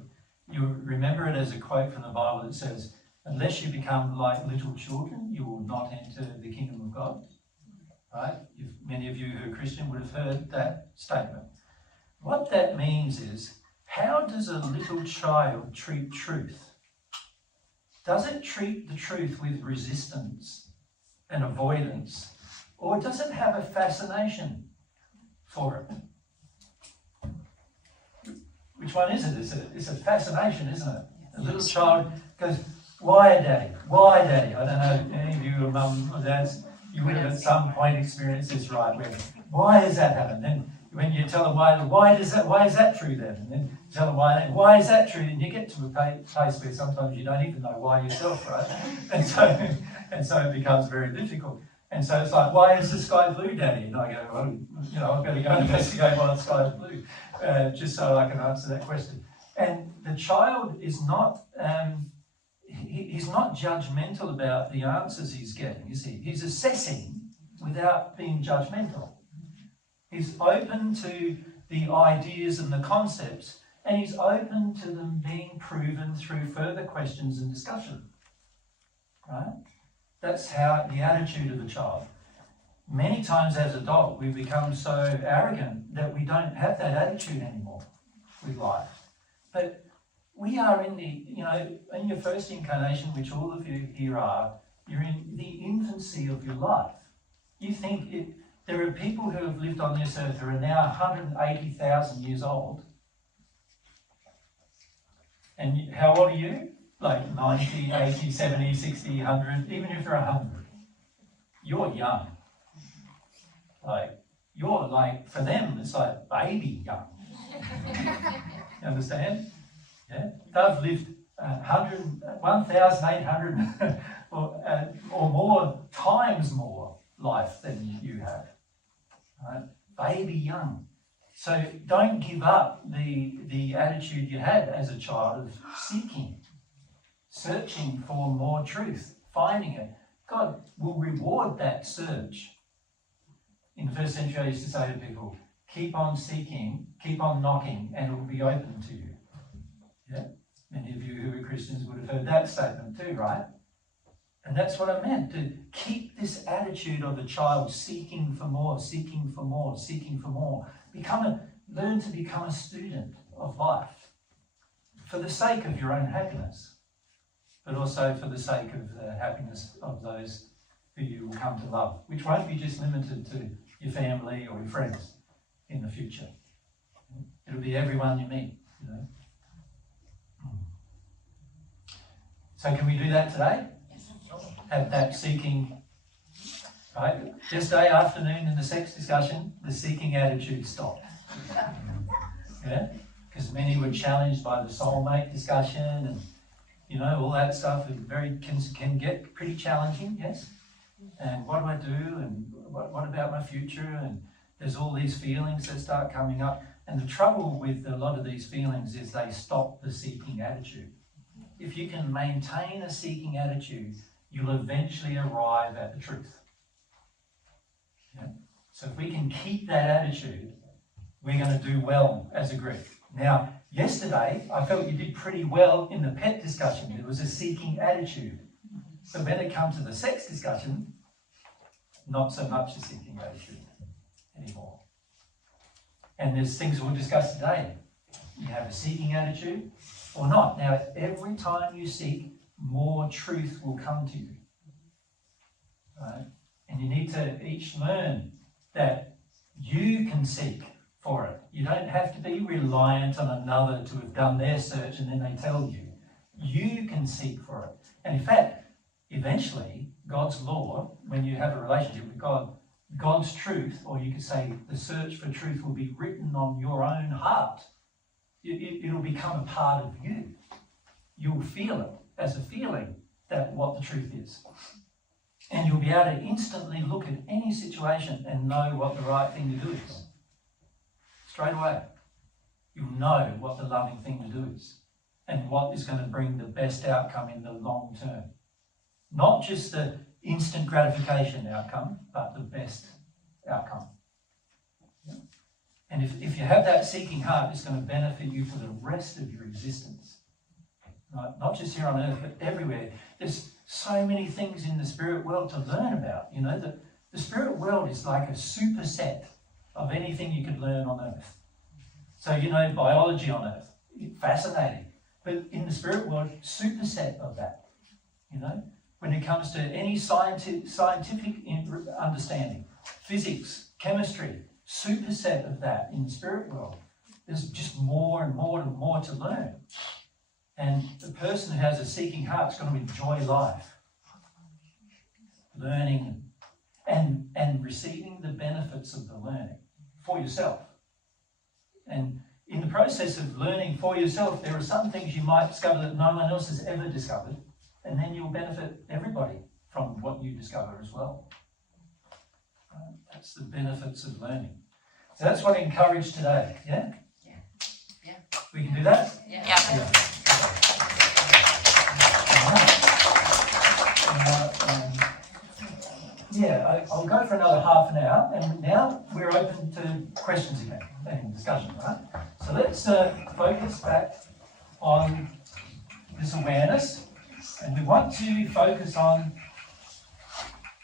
You remember it as a quote from the Bible that says, unless you become like little children, you will not enter the kingdom of God. Right? Many of you who are Christian would have heard that statement. What that means is, how does a little child treat truth? Does it treat the truth with resistance and avoidance? Or does it have a fascination for it? Which one is it? It's a fascination, isn't it? A little child goes, why, Daddy? Why, Daddy? I don't know, any of you are mum or dads, you would have at some point experienced this, right? Why does that happen? Then when you tell them why is that true then? And then you tell them why is that true? And you get to a place where sometimes you don't even know why yourself, right? And so it becomes very difficult. And so it's like, why is the sky blue, Daddy? And I go, well, I've got to go and investigate why the sky is blue, just so I can answer that question. And the child is not, he's not judgmental about the answers he's getting, is he? He's assessing without being judgmental. He's open to the ideas and the concepts, and he's open to them being proven through further questions and discussion. Right? That's how the attitude of the child. Many times as adults, we become so arrogant that we don't have that attitude anymore with life. But we are in in your first incarnation, which all of you here are, you're in the infancy of your life. You think there are people who have lived on this earth who are now 180,000 years old. And how old are you? Like 90, 80, 70, 60, 100, even if you're 100. You're young. For them, it's like baby young. You understand? Yeah? They've lived 1,800 or more times more life than you have. Right? Baby young. So don't give up the attitude you had as a child of seeking, searching for more truth, finding it. God will reward that search. In the first century, I used to say to people, keep on seeking, keep on knocking, and it will be open to you. Yeah? Many of you who are Christians would have heard that statement too, right? And that's what I meant, to keep this attitude of a child seeking for more, seeking for more, seeking for more. Learn to become a student of life for the sake of your own happiness, but also for the sake of the happiness of those who you will come to love, which won't be just limited to your family or your friends in the future. It'll be everyone you meet, So can we do that today? Have that seeking, right? Yesterday afternoon in the sex discussion, the seeking attitude stopped. Yeah? Because many were challenged by the soulmate discussion and, all that stuff can get pretty challenging, yes? And what do I do? And what about my future? And there's all these feelings that start coming up. And the trouble with a lot of these feelings is they stop the seeking attitude. If you can maintain a seeking attitude, you'll eventually arrive at the truth. Yeah? So if we can keep that attitude, we're going to do well as a group. Now, yesterday, I felt you did pretty well in the pet discussion. It was a seeking attitude. So when it comes to the sex discussion, not so much a seeking attitude anymore. And there's things we'll discuss today. You have a seeking attitude or not. Now, every time you seek, more truth will come to you. Right? And you need to each learn that you can seek for it. You don't have to be reliant on another to have done their search and then they tell you. You can seek for it. And in fact, eventually, God's law, when you have a relationship with God, God's truth, or you could say the search for truth, will be written on your own heart. It'll become a part of you. You'll feel it as a feeling that what the truth is. And you'll be able to instantly look at any situation and know what the right thing to do is. Straight away. You'll know what the loving thing to do is and what is going to bring the best outcome in the long term. Not just the instant gratification outcome, but the best outcome. And if you have that seeking heart, it's going to benefit you for the rest of your existence. Right? Not just here on earth, but everywhere. There's so many things in the spirit world to learn about. You know, the spirit world is like a superset of anything you could learn on earth. So, you know, biology on earth, fascinating. But in the spirit world, superset of that, you know. When it comes to any scientific understanding, physics, chemistry, superset of that in the spirit world. There's just more and more and more to learn. And the person who has a seeking heart is going to enjoy life, learning and receiving the benefits of the learning for yourself. And in the process of learning for yourself, there are some things you might discover that no one else has ever discovered. And then you'll benefit everybody from what you discover as well. That's the benefits of learning. So that's what I encourage today, yeah? Yeah. We can do that? Yeah. I'll go for another half an hour, and now we're open to questions again and discussion, right? So let's focus back on this awareness. And we want to focus on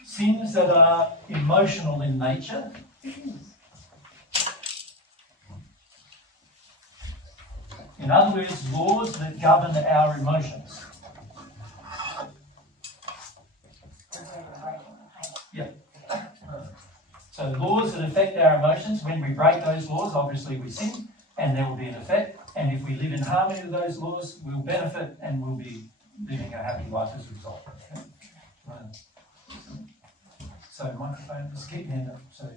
sins that are emotional in nature. In other words, laws that govern our emotions. Yeah. So laws that affect our emotions, when we break those laws, obviously we sin, and there will be an effect. And if we live in harmony with those laws, we'll benefit and we'll be living a happy life as a result. Okay? So microphone, just keep your hand up. So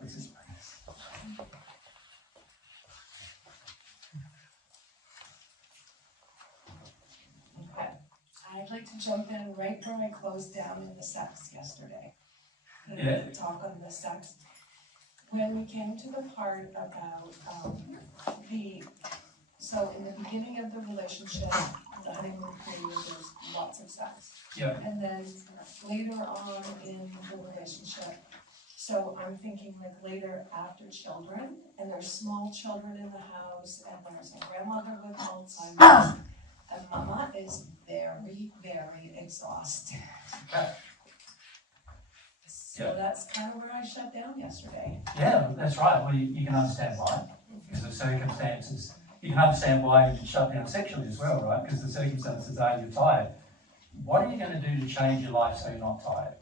this is. Okay. I'd like to jump in right where I closed down in the sex yesterday. Yeah. The talk on the sex. When we came to the part about so in the beginning of the relationship, the honeymoon period, there's lots of sex. Yeah. And then later on in the relationship, so I'm thinking like later after children, and there's small children in the house, and there's a grandmother with Alzheimer's, and mama is very, very exhausted. Okay. So Yeah. that's kind of where I shut down yesterday. Yeah, that's right. Well, you can understand why. Because of circumstances. You can understand why you shut down sexually as well, right? Because the circumstances are you're tired. What are you going to do to change your life so you're not tired?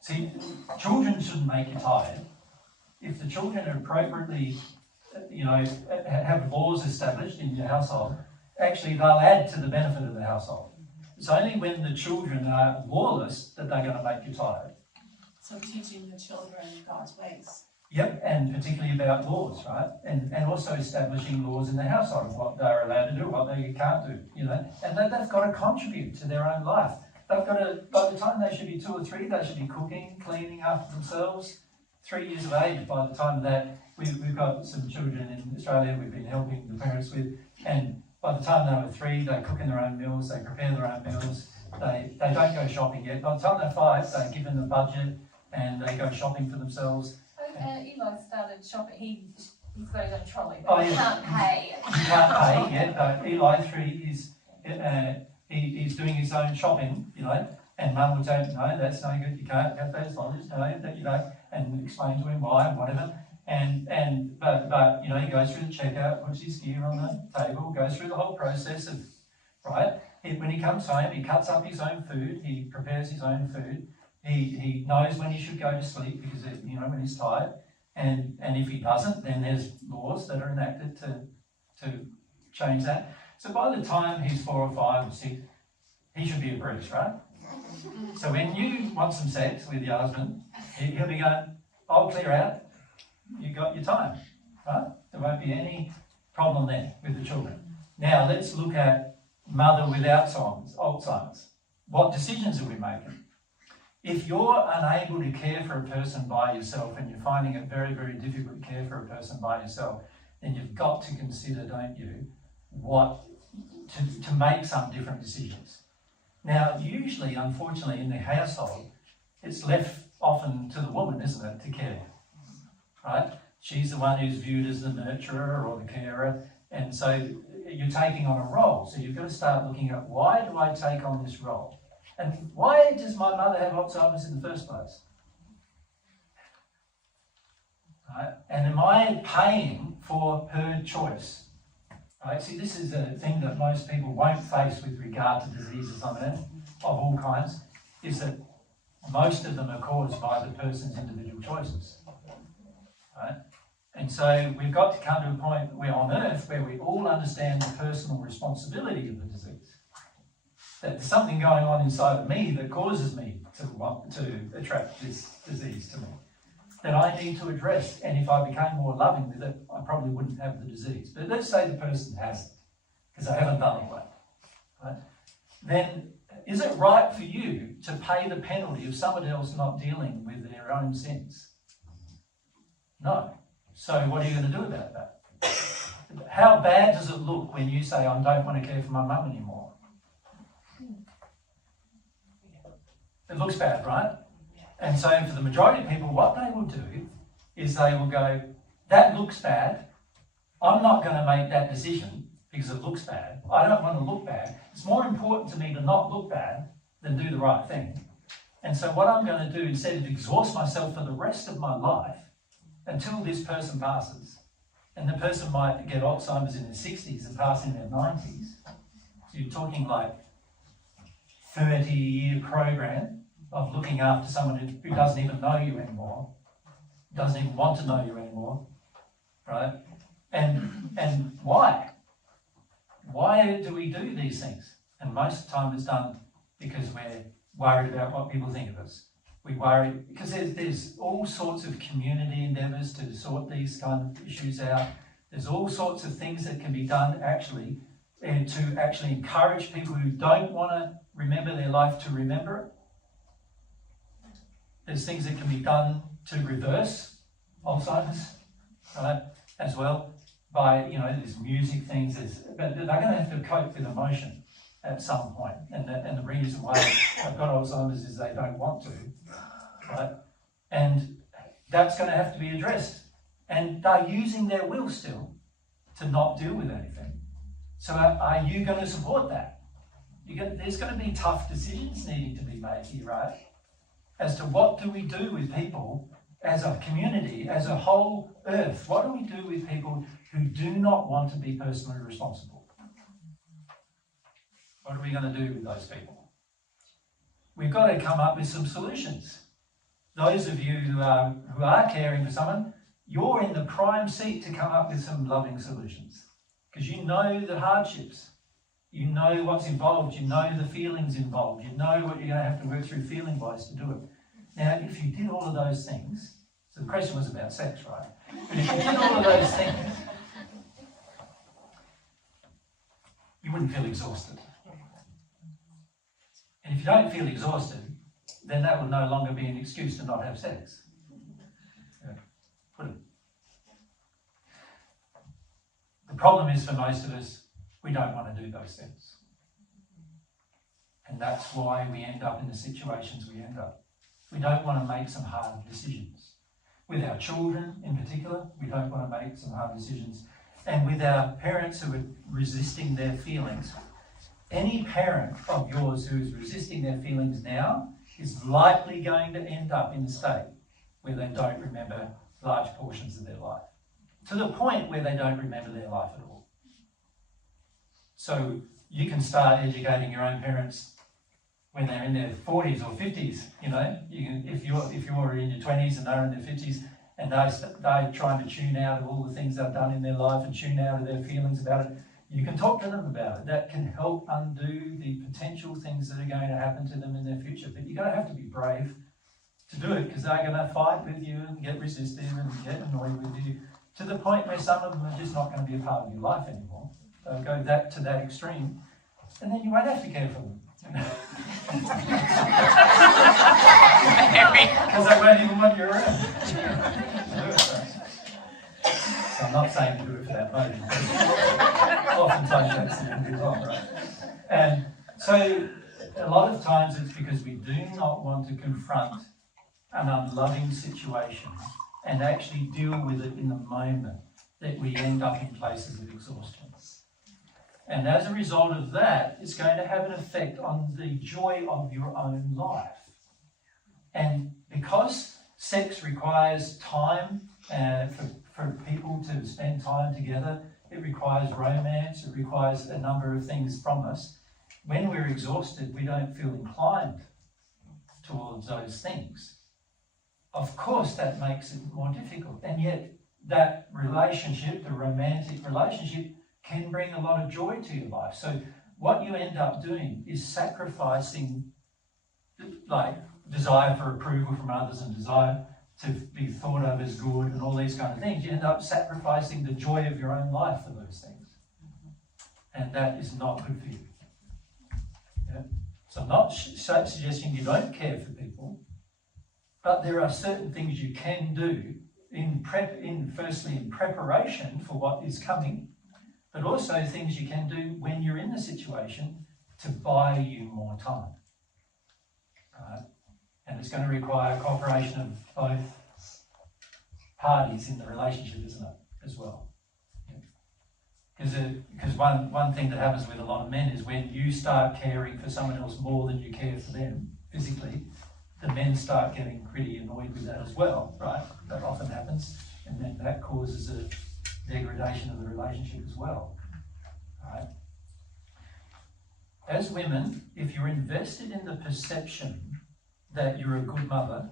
See, children shouldn't make you tired. If the children are appropriately, have laws established in your household, actually they'll add to the benefit of the household. It's only when the children are lawless that they're going to make you tired. So teaching the children God's ways. Yep, and particularly about laws, right? And also establishing laws in the household of what they're allowed to do, what they can't do, And they've got to contribute to their own life. They've got to, by the time they should be 2 or 3, they should be cooking, cleaning after themselves. 3 years of age, by the time that, we've got some children in Australia we've been helping the parents with, and by the time they were 3, they cook in their own meals, they prepare their own meals, they don't go shopping yet. By the time they're 5, they're given the budget and they go shopping for themselves. Eli started shopping. He's got his own trolley, Oh, but he yeah. can't pay. He can't pay yet, but Eli 3 is he's doing his own shopping, and Mum will say, no, that's no good, you can't have those lollies, and explain to him why and whatever. But he goes through the checkout, puts his gear on the table, goes through the whole process of right? When he comes home, he cuts up his own food, he prepares his own food, he knows when he should go to sleep because, when he's tired, and if he doesn't, then there's laws that are enacted to change that. So by the time he's 4 or 5 or 6, he should be a breeze, right? So when you want some sex with your husband, he'll be going, I'll clear out, you got your time, right? There won't be any problem there with the children. Now let's look at mother with Alzheimer's. What decisions are we making? If you're unable to care for a person by yourself and you're finding it very, very difficult to care for a person by yourself, then you've got to consider, don't you, to make some different decisions. Now, usually, unfortunately, in the household, it's left often to the woman, isn't it, to care, right? She's the one who's viewed as the nurturer or the carer, and so you're taking on a role. So you've got to start looking at, why do I take on this role? And why does my mother have Alzheimer's in the first place? Right? And am I paying for her choice? Right? See, this is a thing that most people won't face with regard to diseases on earth of all kinds, is that most of them are caused by the person's individual choices. Right? And so we've got to come to a point where on earth where we all understand the personal responsibility of the disease. That there's something going on inside of me that causes me to want to attract this disease to me, that I need to address. And if I became more loving with it, I probably wouldn't have the disease. But let's say the person has it, because they haven't done it well. Right? Then is it right for you to pay the penalty of someone else not dealing with their own sins? No. So what are you going to do about that? How bad does it look when you say, I don't want to care for my mum anymore? It looks bad, right? And so for the majority of people, what they will do is they will go, that looks bad. I'm not going to make that decision because it looks bad. I don't want to look bad. It's more important to me to not look bad than do the right thing. And so what I'm going to do, instead of exhaust myself for the rest of my life until this person passes, and the person might get Alzheimer's in their 60s and pass in their 90s. So you're talking like 30-year program of looking after someone who doesn't even know you anymore, doesn't even want to know you anymore, right? And why? Why do we do these things? And most of the time it's done because we're worried about what people think of us. We worry because there's all sorts of community endeavours to sort these kind of issues out. There's all sorts of things that can be done actually, and to actually encourage people who don't want to remember their life to remember it. There's things that can be done to reverse Alzheimer's, right, as well, by, there's music things, but they're going to have to cope with emotion at some point. And the reason why they've got Alzheimer's is they don't want to, right? And that's going to have to be addressed. And they're using their will still to not deal with anything. So are you going to support that? There's going to be tough decisions needing to be made here, right? As to what do we do with people as a community, as a whole earth? What do we do with people who do not want to be personally responsible? What are we going to do with those people? We've got to come up with some solutions. Those of you who are caring for someone, you're in the prime seat to come up with some loving solutions, because you know the hardships. You know what's involved, you know the feelings involved, you know what you're going to have to work through feeling-wise to do it. Now, if you did all of those things, so the question was about sex, right? But if you did all of those things, you wouldn't feel exhausted. And if you don't feel exhausted, then that will no longer be an excuse to not have sex. The problem is for most of us, we don't want to do those things. And that's why we end up in the situations we end up. We don't want to make some hard decisions. With our children in particular, we don't want to make some hard decisions. And with our parents who are resisting their feelings, any parent of yours who is resisting their feelings now is likely going to end up in a state where they don't remember large portions of their life, to the point where they don't remember their life at all. So you can start educating your own parents when they're in their 40s or 50s. You know, if you're in your 20s and they're in their 50s, and they're trying to tune out of all the things they've done in their life and tune out of their feelings about it, you can talk to them about it. That can help undo the potential things that are going to happen to them in their future. But you're going to have to be brave to do it, because they're going to fight with you and get resistive and get annoyed with you, to the point where some of them are just not going to be a part of your life anymore. They'll go to that extreme, and then you won't have to care for them. Because they won't even want you around. So I'm not saying to do it for that motive, but oftentimes that's the end result, right? And so a lot of times it's because we do not want to confront an unloving situation and actually deal with it in the moment that we end up in places of exhaustion. And as a result of that, it's going to have an effect on the joy of your own life. And because sex requires time for people to spend time together, it requires romance, it requires a number of things from us. When we're exhausted, we don't feel inclined towards those things. Of course, that makes it more difficult. And yet, that relationship, the romantic relationship, can bring a lot of joy to your life. So what you end up doing is sacrificing, like, desire for approval from others and desire to be thought of as good and all these kind of things. You end up sacrificing the joy of your own life for those things. And that is not good for you. Yeah? So I'm not suggesting you don't care for people, but there are certain things you can do firstly in preparation for what is coming, but also things you can do when you're in the situation to buy you more time. Right? And it's going to require cooperation of both parties in the relationship, isn't it, as well? Because one thing that happens with a lot of men is when you start caring for someone else more than you care for them physically, the men start getting pretty annoyed with that as well, right? That often happens, and then that causes a degradation of the relationship as well, right? As women, if you're invested in the perception that you're a good mother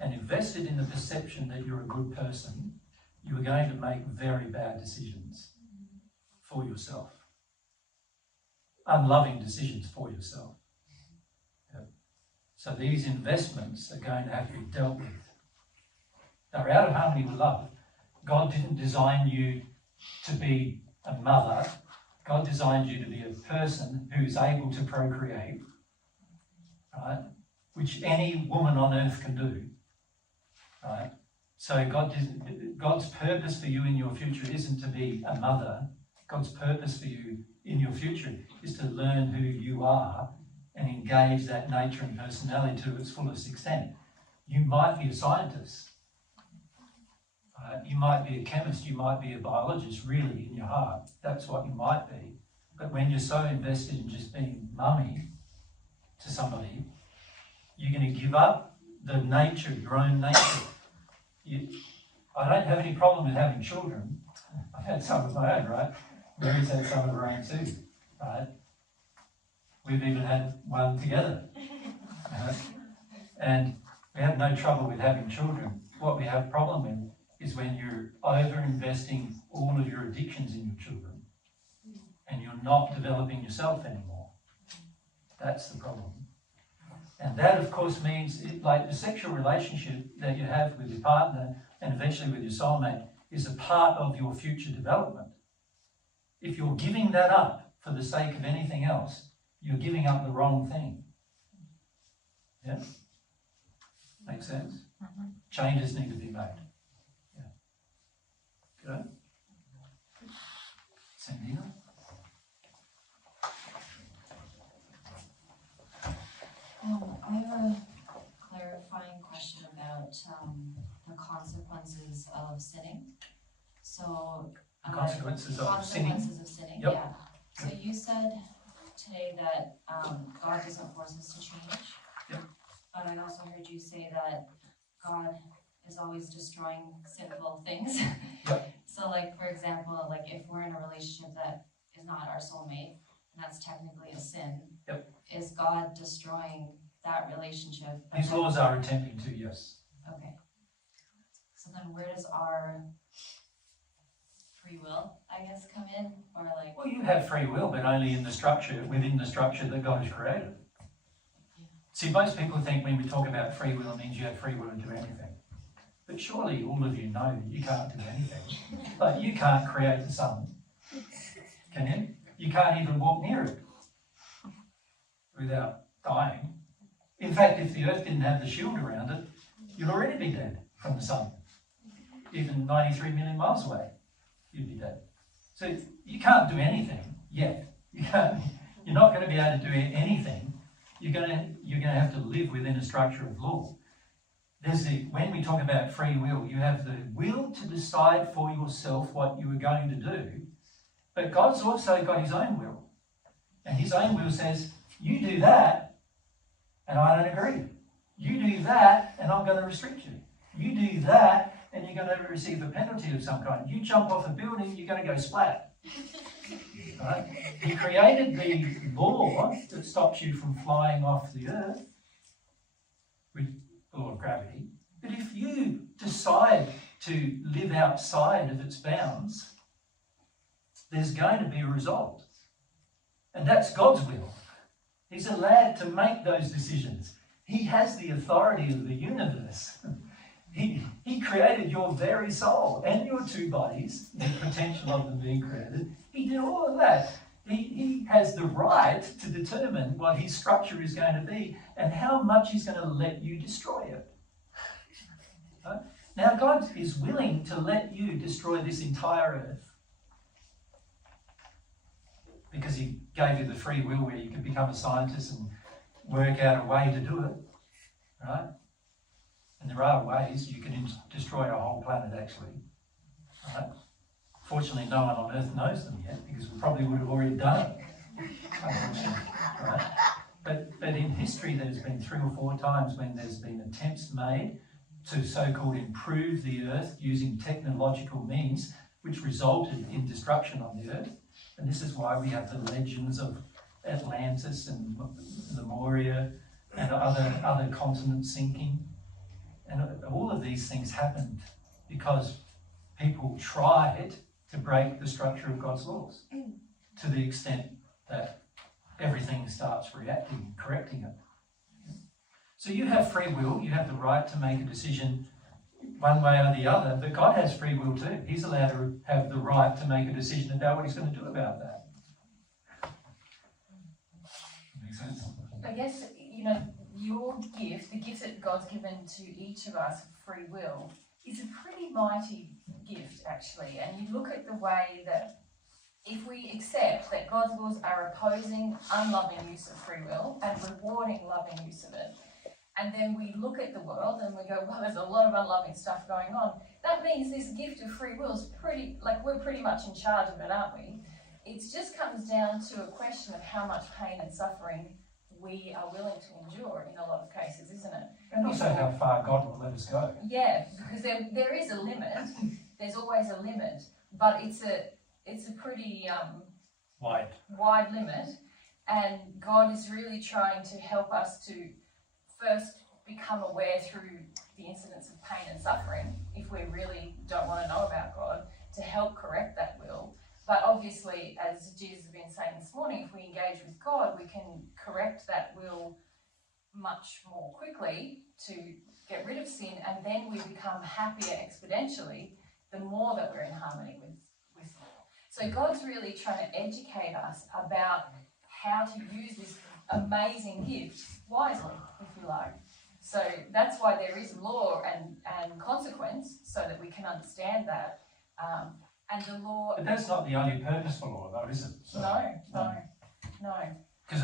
and invested in the perception that you're a good person, you are going to make very bad decisions for yourself. Unloving decisions for yourself. Yep. So these investments are going to have to be dealt with. They're out of harmony with love. God didn't design you to be a mother. God designed you to be a person who's able to procreate, right? Which any woman on earth can do, right? So God's purpose for you in your future isn't to be a mother. God's purpose for you in your future is to learn who you are and engage that nature and personality to its fullest extent. You might be a scientist. You might be a chemist, you might be a biologist, really, in your heart. That's what you might be. But when you're so invested in just being mummy to somebody, you're going to give up the nature, your own nature. I don't have any problem with having children. I've had some of my own, right? Mary's had some of her own too, right? We've even had one together. And we have no trouble with having children. What we have a problem with is when you're over-investing all of your addictions in your children and you're not developing yourself anymore. That's the problem. And that, of course, means, like the sexual relationship that you have with your partner and eventually with your soulmate is a part of your future development. If you're giving that up for the sake of anything else, you're giving up the wrong thing. Yeah? Make sense? Changes need to be made. Good. Sandina? I have a clarifying question about the consequences of sinning. So, consequences of sinning, Yep. yeah. So you said today that God doesn't force us to change. Yep. But I also heard you say that God is always destroying sinful things. Yep. So, like, for example, like if we're in a relationship that is not our soulmate, that's technically a sin. Yep. Is God destroying that relationship? His laws are attempting to, yes. Okay. So then where does our free will, I guess, come in? Or like... Well, you have free will, but only in the structure, within the structure that God has created. See, most people think when we talk about free will, it means you have free will to do anything. But surely all of you know that you can't do anything. Like, you can't create the sun. Can you? You can't even walk near it without dying. In fact, if the Earth didn't have the shield around it, you'd already be dead from the sun. Even 93 million miles away, you'd be dead. So you can't do anything yet. You're not going to be able to do anything. You're going to have to live within a structure of law. When we talk about free will, you have the will to decide for yourself what you are going to do, but God's also got his own will. And his own will says, you do that, and I don't agree. You do that, and I'm going to restrict you. You do that, and you're going to receive a penalty of some kind. You jump off a building, you're going to go splat. Right? He created the law that stops you from flying off the earth, with the law of gravity. But if you decide to live outside of its bounds, there's going to be a result. And that's God's will. He's allowed to make those decisions. He has the authority of the universe. He created your very soul and your two bodies, the potential of them being created. He did all of that. He has the right to determine what his structure is going to be and how much he's going to let you destroy it. Right? Now, God is willing to let you destroy this entire earth because he gave you the free will where you could become a scientist and work out a way to do it. Right? And there are ways you can destroy a whole planet, actually. Right? Fortunately, no one on Earth knows them yet, because we probably would have already done it. Unfortunately, right? But in history, there's been 3 or 4 times when there's been attempts made to so-called improve the Earth using technological means, which resulted in destruction on the Earth. And this is why we have the legends of Atlantis and Lemuria and other continents sinking. And all of these things happened because people tried to break the structure of God's laws to the extent that everything starts reacting and correcting it. So you have free will, you have the right to make a decision one way or the other, but God has free will too. He's allowed to have the right to make a decision about what he's going to do about that. Makes sense? I guess, your gift, the gift that God's given to each of us, free will, is a pretty mighty gift, actually. And you look at the way that if we accept that God's laws are opposing unloving use of free will and rewarding loving use of it, and then we look at the world and we go, well, there's a lot of unloving stuff going on, that means this gift of free will is we're pretty much in charge of it, aren't we? It just comes down to a question of how much pain and suffering we are willing to endure in a lot of cases, isn't it? And also how far God will let us go. Yeah, because there is a limit. There's always a limit, but it's a pretty wide limit, and God is really trying to help us to first become aware through the incidents of pain and suffering, if we really don't want to know about God, to help correct that will. But obviously, as Jesus has been saying this morning, if we engage with God, we can correct that will much more quickly to get rid of sin, and then we become happier exponentially the more that we're in harmony with Him. So God's really trying to educate us about how to use this amazing gift wisely, if you like. So that's why there is law and consequence, so that we can understand that. And the law... But that's not the only purpose for law, though, is it? So, No. Because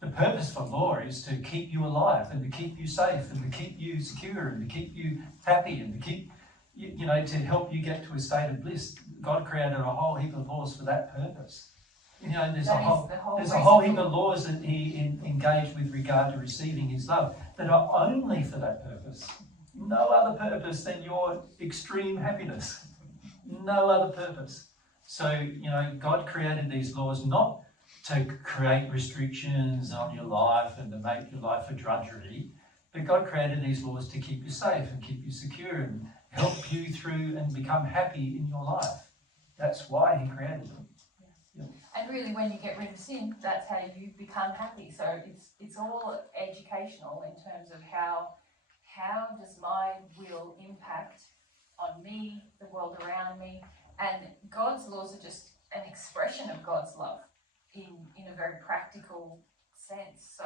the purpose for law is to keep you alive and to keep you safe and to keep you secure and to keep you happy and to keep, to help you get to a state of bliss. God created a whole heap of laws for that purpose. There's a whole heap of laws that he engaged with regard to receiving his love that are only for that purpose. No other purpose than your extreme happiness. No other purpose. So, God created these laws not to create restrictions on your life and to make your life a drudgery. But God created these laws to keep you safe and keep you secure and help you through and become happy in your life. That's why He created them. And really, when you get rid of sin, that's how you become happy. So it's all educational in terms of how does my will impact on me, the world around me, and God's laws are just an expression of God's love in a very practical sense. So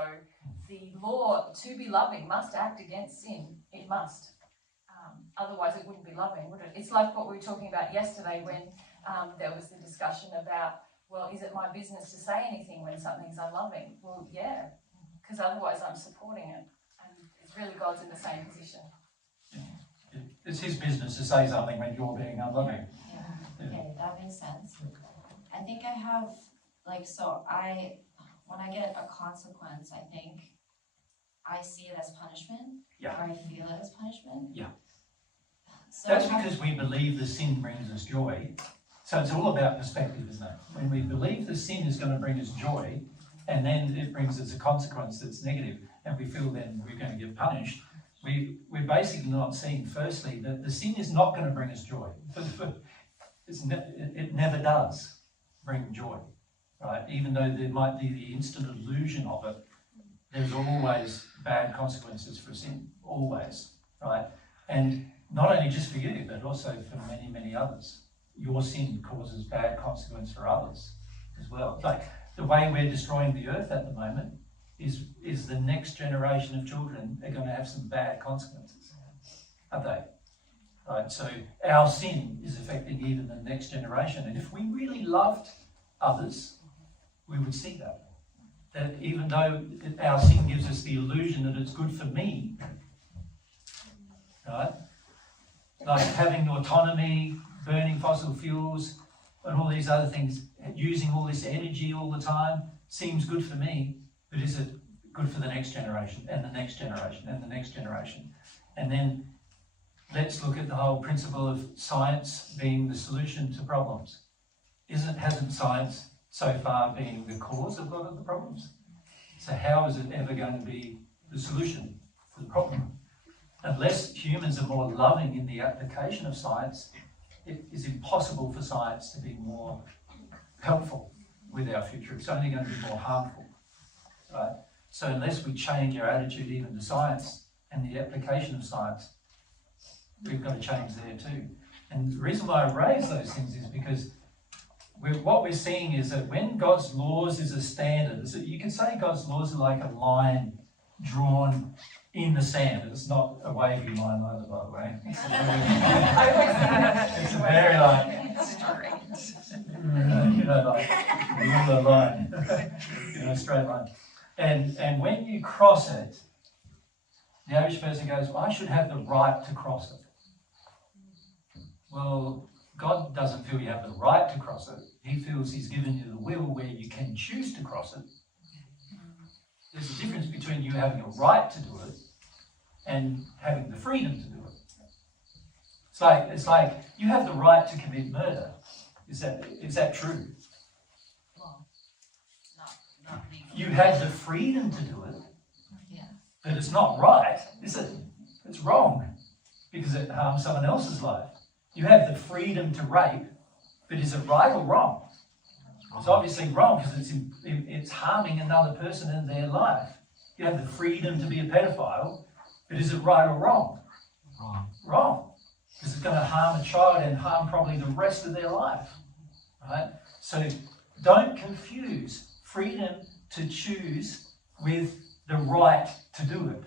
the law to be loving must act against sin. It must. Otherwise, it wouldn't be loving, would it? It's like what we were talking about yesterday when there was the discussion about, well, is it my business to say anything when something's unloving? Well, yeah, because otherwise I'm supporting it. And it's really God's in the same position. It's His business to say something when you're being unloving. Yeah. Okay, that makes sense. I think I have, when I get a consequence, I think I see it as punishment. Yeah. Or I feel it as punishment. Yeah. So That's because we believe the sin brings us joy. So it's all about perspective, isn't it? When we believe the sin is going to bring us joy, and then it brings us a consequence that's negative, and we feel then we're going to get punished, we're basically not seeing, firstly, that the sin is not going to bring us joy. It never does bring joy, right? Even though there might be the instant illusion of it, there's always bad consequences for sin, always, right? And not only just for you, but also for many, many others. Your sin causes bad consequence for others as well. Like the way we're destroying the earth at the moment is the next generation of children are going to have some bad consequences, aren't they? Right, so our sin is affecting even the next generation. And if we really loved others, we would see that. That even though our sin gives us the illusion that it's good for me, right? Like having autonomy, burning fossil fuels, and all these other things, using all this energy all the time, seems good for me, but is it good for the next generation, and the next generation, and the next generation? And then let's look at the whole principle of science being the solution to problems. Hasn't science so far been the cause of a lot of the problems? So how is it ever going to be the solution to the problem? Unless humans are more loving in the application of science, it is impossible for science to be more helpful with our future. It's only going to be more harmful, right? So unless we change our attitude even to science and the application of science, we've got to change there too. And the reason why I raise those things is because what we're seeing is that when God's laws is a standard, so you can say God's laws are like a line drawn in the sand. It's not a wavy line either, by the way. It's a very like, like ruler line, straight line. And when you cross it, the average person goes, well, I should have the right to cross it. Well, God doesn't feel you have the right to cross it. He feels He's given you the will where you can choose to cross it. There's a difference between you having a right to do it and having the freedom to do it. It's like you have the right to commit murder. Is that true? Well, not legally. You have the freedom to do it, Yeah. but it's not right, is it? It's wrong because it harms someone else's life. You have the freedom to rape, but is it right or wrong? It's obviously wrong because it's harming another person in their life. You have the freedom to be a pedophile, but is it right or wrong? Wrong. Wrong, because it's going to harm a child and harm probably the rest of their life, right? So don't confuse freedom to choose with the right to do it.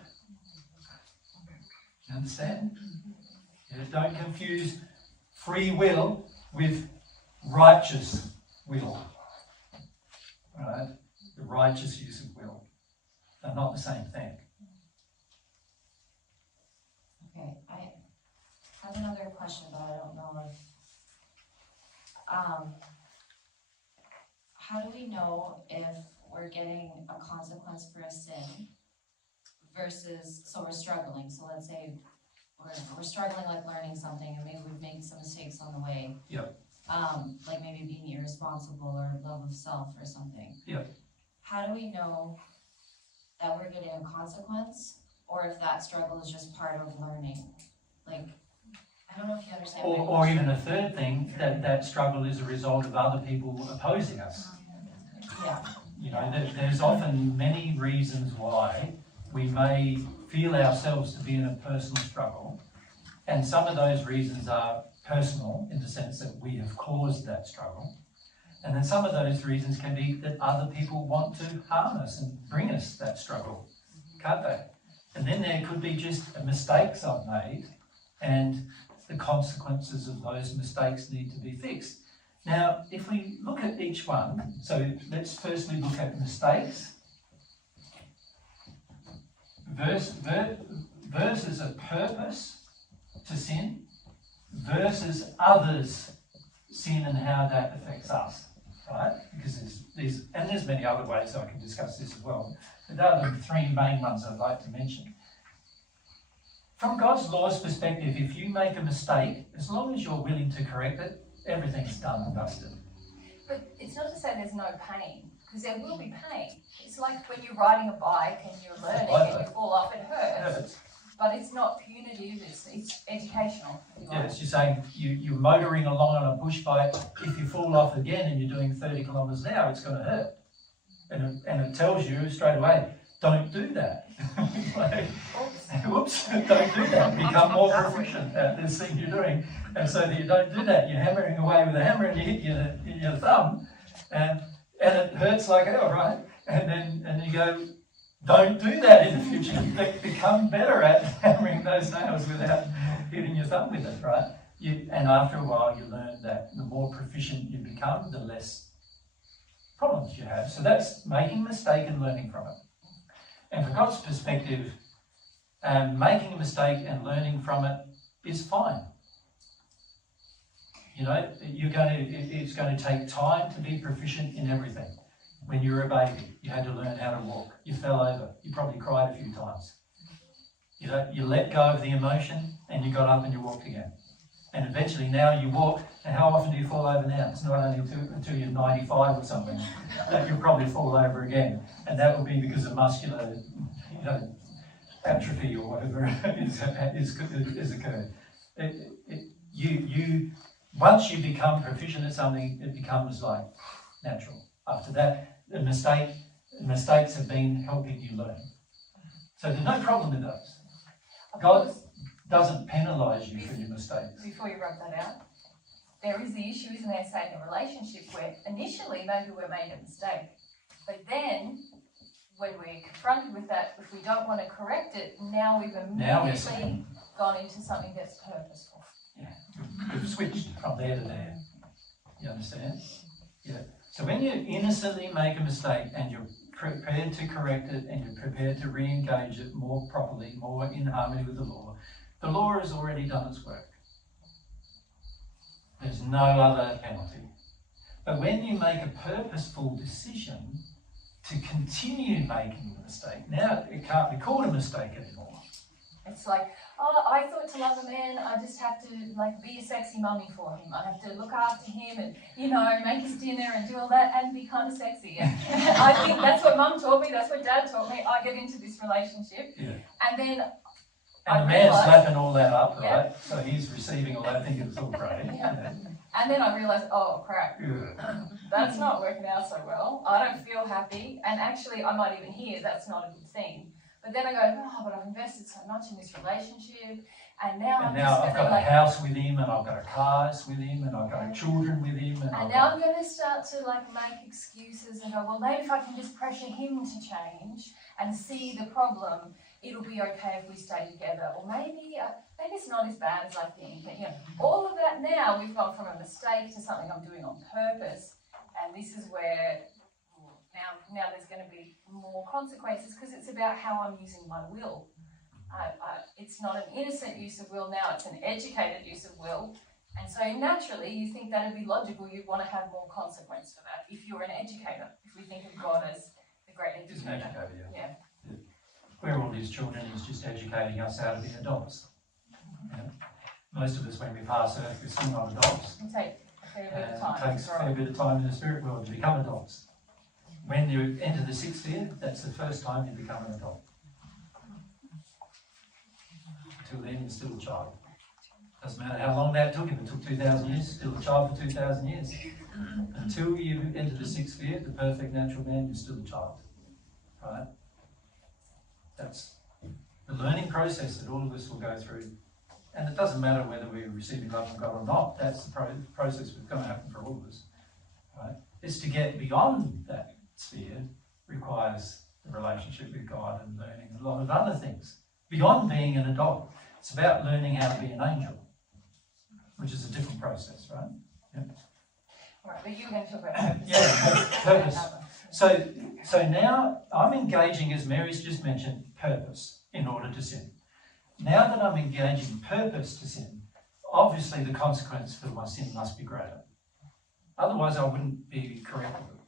You understand? Yeah, don't confuse free will with righteous will. Right? The righteous use of will. They're not the same thing. Okay, I have another question, but I don't know if, how do we know if we're getting a consequence for a sin versus, so we're struggling, so let's say we're struggling like learning something and maybe we've made some mistakes on the way. Yep. like maybe being irresponsible or love of self or something. Yeah. How do we know that we're getting a consequence, or if that struggle is just part of learning? Like, I don't know if you understand. Or even a third thing, that struggle is a result of other people opposing us. Yeah. You know, there's often many reasons why we may feel ourselves to be in a personal struggle, and some of those reasons are personal in the sense that we have caused that struggle, and then some of those reasons can be that other people want to harm us and bring us that struggle, can't they? And then there could be just mistakes I've made, and the consequences of those mistakes need to be fixed. Now, if we look at each one, so let's firstly look at mistakes versus a purpose to sin versus others' sin and how that affects us, right? Because there's many other ways I can discuss this as well, but those are the three main ones I'd like to mention. From God's law's perspective, if you make a mistake, as long as you're willing to correct it, everything's done and dusted. But it's not to say there's no pain, because there will be pain. It's like when you're riding a bike and you're learning and you fall off, it hurts. But it's not punitive, it's educational. Yes, you're saying you're motoring along on a push bike. If you fall off again and you're doing 30 kilometres an hour, it's going to hurt. And it tells you straight away, don't do that. Like, whoops, don't do that. Become more proficient at this thing you're doing. And so that you don't do that. You're hammering away with a hammer and you hit your thumb and it hurts like hell, right? And then you go, don't do that in the future. Become better at hammering those nails without hitting your thumb with it, right? And after a while you learn that the more proficient you become, the less problems you have. So that's making a mistake and learning from it. And from God's perspective, making a mistake and learning from it is fine. You know, it's going to take time to be proficient in everything. When you were a baby, you had to learn how to walk. You fell over. You probably cried a few times. You know, you let go of the emotion and you got up and you walked again. And eventually now you walk, and how often do you fall over now? It's not only until you're 95 or something that you'll probably fall over again. And that will be because of muscular, atrophy or whatever is occurred. Once you become proficient at something, it becomes like natural. After that, the mistakes have been helping you learn. So there's no problem with those. God doesn't penalise you for your mistakes. Before you rub that out, there is the issue, isn't there, say in a relationship where initially maybe we made a mistake, but then when we're confronted with that, if we don't want to correct it, now we've immediately gone into something that's purposeful. Yeah, we've switched from there to there. You understand? Yeah. So when you innocently make a mistake and you're prepared to correct it and you're prepared to re-engage it more properly, more in harmony with the law has already done its work. There's no other penalty. But when you make a purposeful decision to continue making the mistake, now it can't be called a mistake anymore. It's like, I thought to love a man, I just have to be a sexy mummy for him. I have to look after him and, make his dinner and do all that and be kind of sexy. And I think that's what Mum taught me, that's what Dad taught me. I get into this relationship. Yeah. And then and the man's lapping all that up, yeah. Right? So he's receiving all that, thinking it's all great. Yeah. And then I realised, oh crap, that's not working out so well. I don't feel happy. And actually, I might even hear that's not a good thing. But then I go, but I've invested so much in this relationship, and now I've got a house with him, and I've got a car with him, and I've got children with him, and now I'm going to start to make excuses and go, well, maybe if I can just pressure him to change and see the problem, it'll be okay if we stay together, or maybe it's not as bad as I think. And, all of that now we've gone from a mistake to something I'm doing on purpose, and this is where. Now there's going to be more consequences because it's about how I'm using my will. It's not an innocent use of will now, it's an educated use of will. And so naturally you think that would be logical, you'd want to have more consequence for that if you're an educator, if we think of God as the great educator. He's an educator, Yeah. We're all his children, he's just educating us how to be adults. Most of us, when we pass earth, we're still not adults. And take fair bit of And time it to takes a grow. fair bit of time in the spirit world to become adults. When you enter the sixth sphere, that's the first time you become an adult. Until then, you're still a child. Doesn't matter how long that took. If it took 2,000 years, still a child for 2,000 years. Until you enter the sixth sphere, the perfect natural man, you're still a child. Right? That's the learning process that all of us will go through. And it doesn't matter whether we're receiving love from God or not. That's the process that's going to happen for all of us. Right? It's to get beyond that sphere requires the relationship with God and learning a lot of other things. Beyond being an adult, it's about learning how to be an angel, which is a different process, right? Yeah. Right, but you're going to talk about purpose. Yeah, purpose. So now I'm engaging, as Mary's just mentioned, purpose in order to sin. Now that I'm engaging purpose to sin, obviously the consequence for my sin must be greater. Otherwise I wouldn't be correct with it.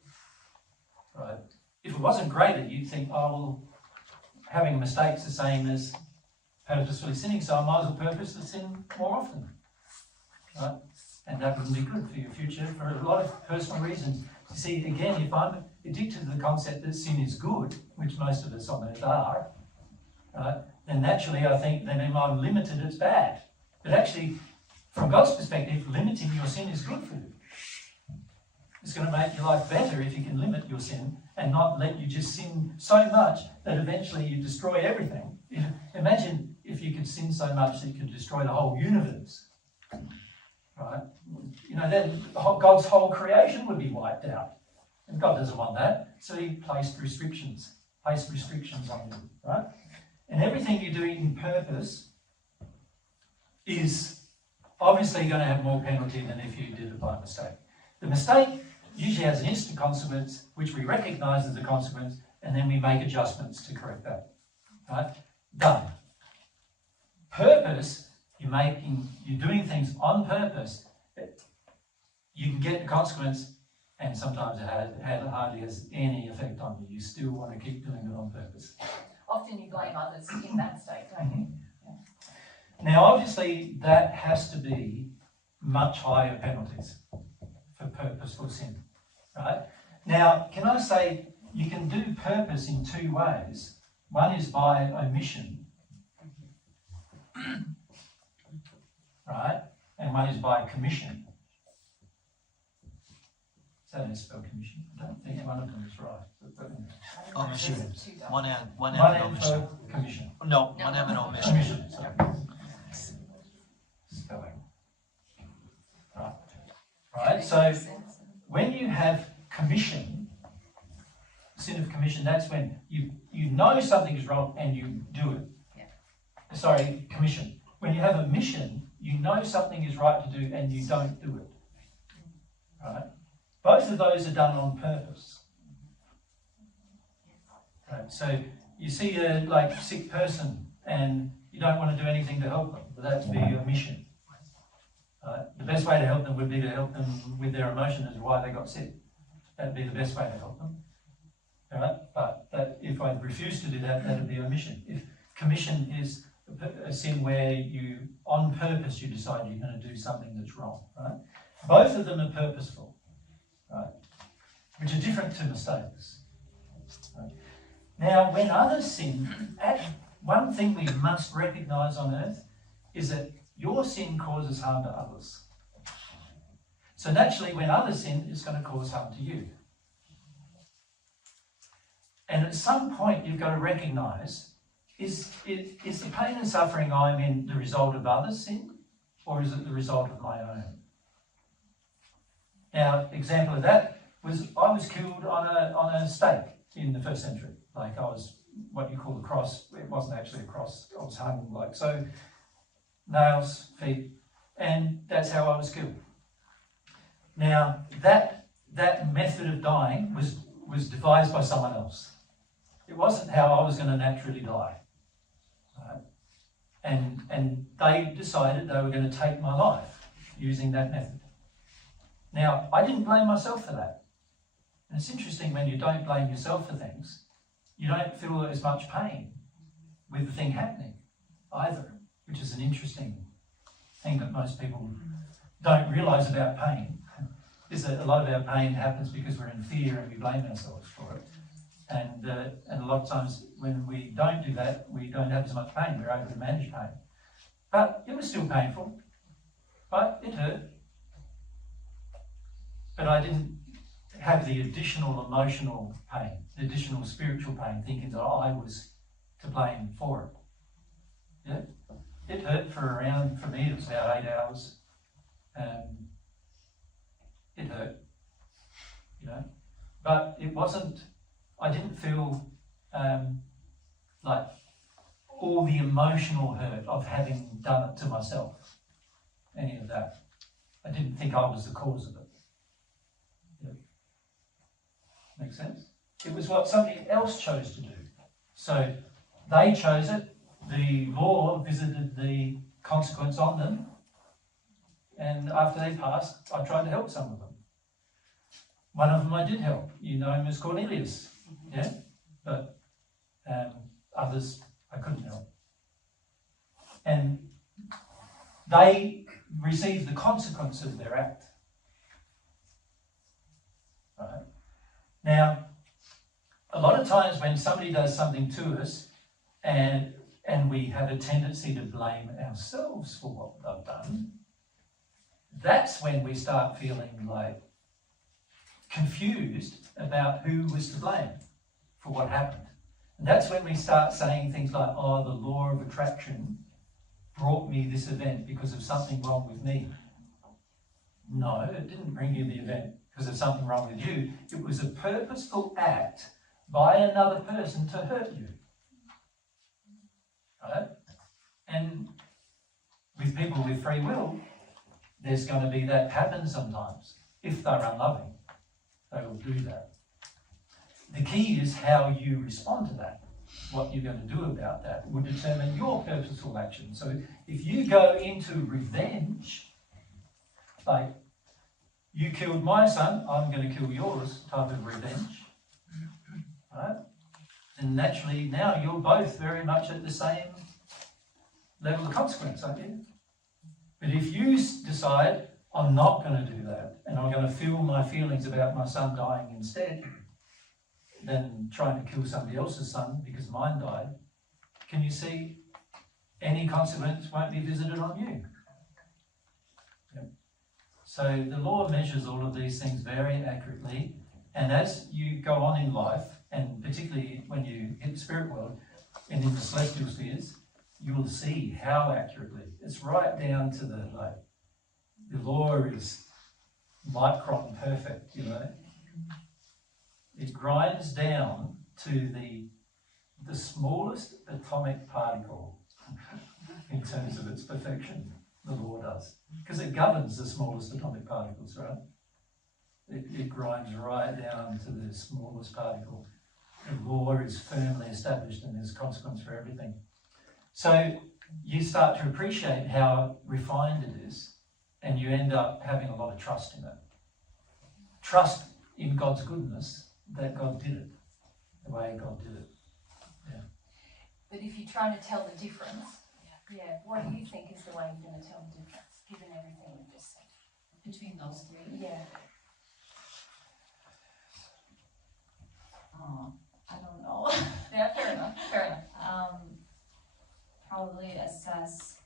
Right? If it wasn't greater, you'd think, oh, well, having a mistake's the same as purposefully sinning, so I might as well purposely sin more often. Right? And that wouldn't be good for your future for a lot of personal reasons. You see, again, if I'm addicted to the concept that sin is good, which most of us on earth are, right, then naturally I think then if I'm limited, it's bad. But actually, from God's perspective, limiting your sin is good for you. It's going to make your life better if you can limit your sin and not let you just sin so much that eventually you destroy everything. Imagine if you could sin so much that you could destroy the whole universe. Right? You know, then God's whole creation would be wiped out. And God doesn't want that. So he placed restrictions on you. Right? And everything you do in purpose is obviously going to have more penalty than if you did it by mistake. The mistake usually has an instant consequence, which we recognise as a consequence, and then we make adjustments to correct that. Right? Done. Purpose, you're doing things on purpose. You can get the consequence, and sometimes it hardly has any effect on you. You still want to keep doing it on purpose. Often you blame others in that state, don't you? Now, obviously, that has to be much higher penalties for purposeful sin, right? Now, can I say you can do purpose in two ways. One is by omission, right? And one is by commission. Is that how you spell commission? I don't think one of them is right. Omission. One M One and M omission. for commission. No, one M and omission. Commission, sorry. Spelling. Right. Right, so when you have commission, sin of commission, that's when you know something is wrong and you do it. Sorry, commission. When you have a mission, you know something is right to do and you don't do it. Right? Both of those are done on purpose. Right? So you see a sick person and you don't want to do anything to help them, but that'd be a mission. The best way to help them would be to help them with their emotion as to why they got sick. That'd be the best way to help them. Right? But if I refuse to do that, that'd be omission. If commission is a sin where you, on purpose, you decide you're going to do something that's wrong. Right? Both of them are purposeful, right? Which are different to mistakes. Right? Now, when others sin, one thing we must recognise on earth is that your sin causes harm to others. So naturally, when others sin, it's going to cause harm to you. And at some point, you've got to recognise, is the pain and suffering I'm in the result of others' sin, or is it the result of my own? Now, example of that was I was killed on a stake in the 1st century. Like I was what you call a cross. It wasn't actually a cross. I was hung like so, nails, feet, and that's how I was killed. Now, that method of dying was devised by someone else. It wasn't how I was going to naturally die. Right? And they decided they were going to take my life using that method. Now, I didn't blame myself for that. And it's interesting when you don't blame yourself for things, you don't feel as much pain with the thing happening either, which is an interesting thing that most people don't realise about pain. is that a lot of our pain happens because we're in fear and we blame ourselves for it. And a lot of times when we don't do that, we don't have as much pain. We're able to manage pain. But it was still painful. But it hurt. But I didn't have the additional emotional pain, the additional spiritual pain, thinking that I was to blame for it. Yeah? It hurt for me, it was about 8 hours. It hurt, you know. But it wasn't, I didn't feel like all the emotional hurt of having done it to myself, any of that. I didn't think I was the cause of it. Yeah. Make sense? It was what somebody else chose to do. So they chose it, the law visited the consequence on them, and after they passed, I tried to help some of them. One of them I did help. You know him as Cornelius, yeah? But others I couldn't help. And they received the consequence of their act. Right? Now, a lot of times when somebody does something to us and we have a tendency to blame ourselves for what they've done, that's when we start feeling like confused about who was to blame for what happened. And that's when we start saying things like, oh, the law of attraction brought me this event because of something wrong with me. No, it didn't bring you the event because of something wrong with you. It was a purposeful act by another person to hurt you. Right? And with people with free will, there's going to be that happen sometimes. If they're unloving, they will do that. The key is how you respond to that. What you're going to do about that will determine your purposeful action. So if you go into revenge, like you killed my son, I'm going to kill yours type of revenge, right? And naturally now you're both very much at the same level of consequence, aren't you? But if you decide, I'm not going to do that, and I'm going to feel my feelings about my son dying instead, than trying to kill somebody else's son because mine died, can you see any consequence won't be visited on you? Yep. So the law measures all of these things very accurately, and as you go on in life, and particularly when you hit the spirit world and in the celestial spheres, you will see how accurately. It's right down to the law is micron perfect, you know. It grinds down to the smallest atomic particle in terms of its perfection, the law does. Because it governs the smallest atomic particles, right? It grinds right down to the smallest particle. The law is firmly established and there's a consequence for everything. So you start to appreciate how refined it is, and you end up having a lot of trust in it. Trust in God's goodness, that God did it, the way God did it. Yeah. But if you're trying to tell the difference, what do you think is the way you're going to tell the difference, given everything we've just said? Between those three? Yeah. Oh, I don't know. Yeah, fair enough. Probably assess,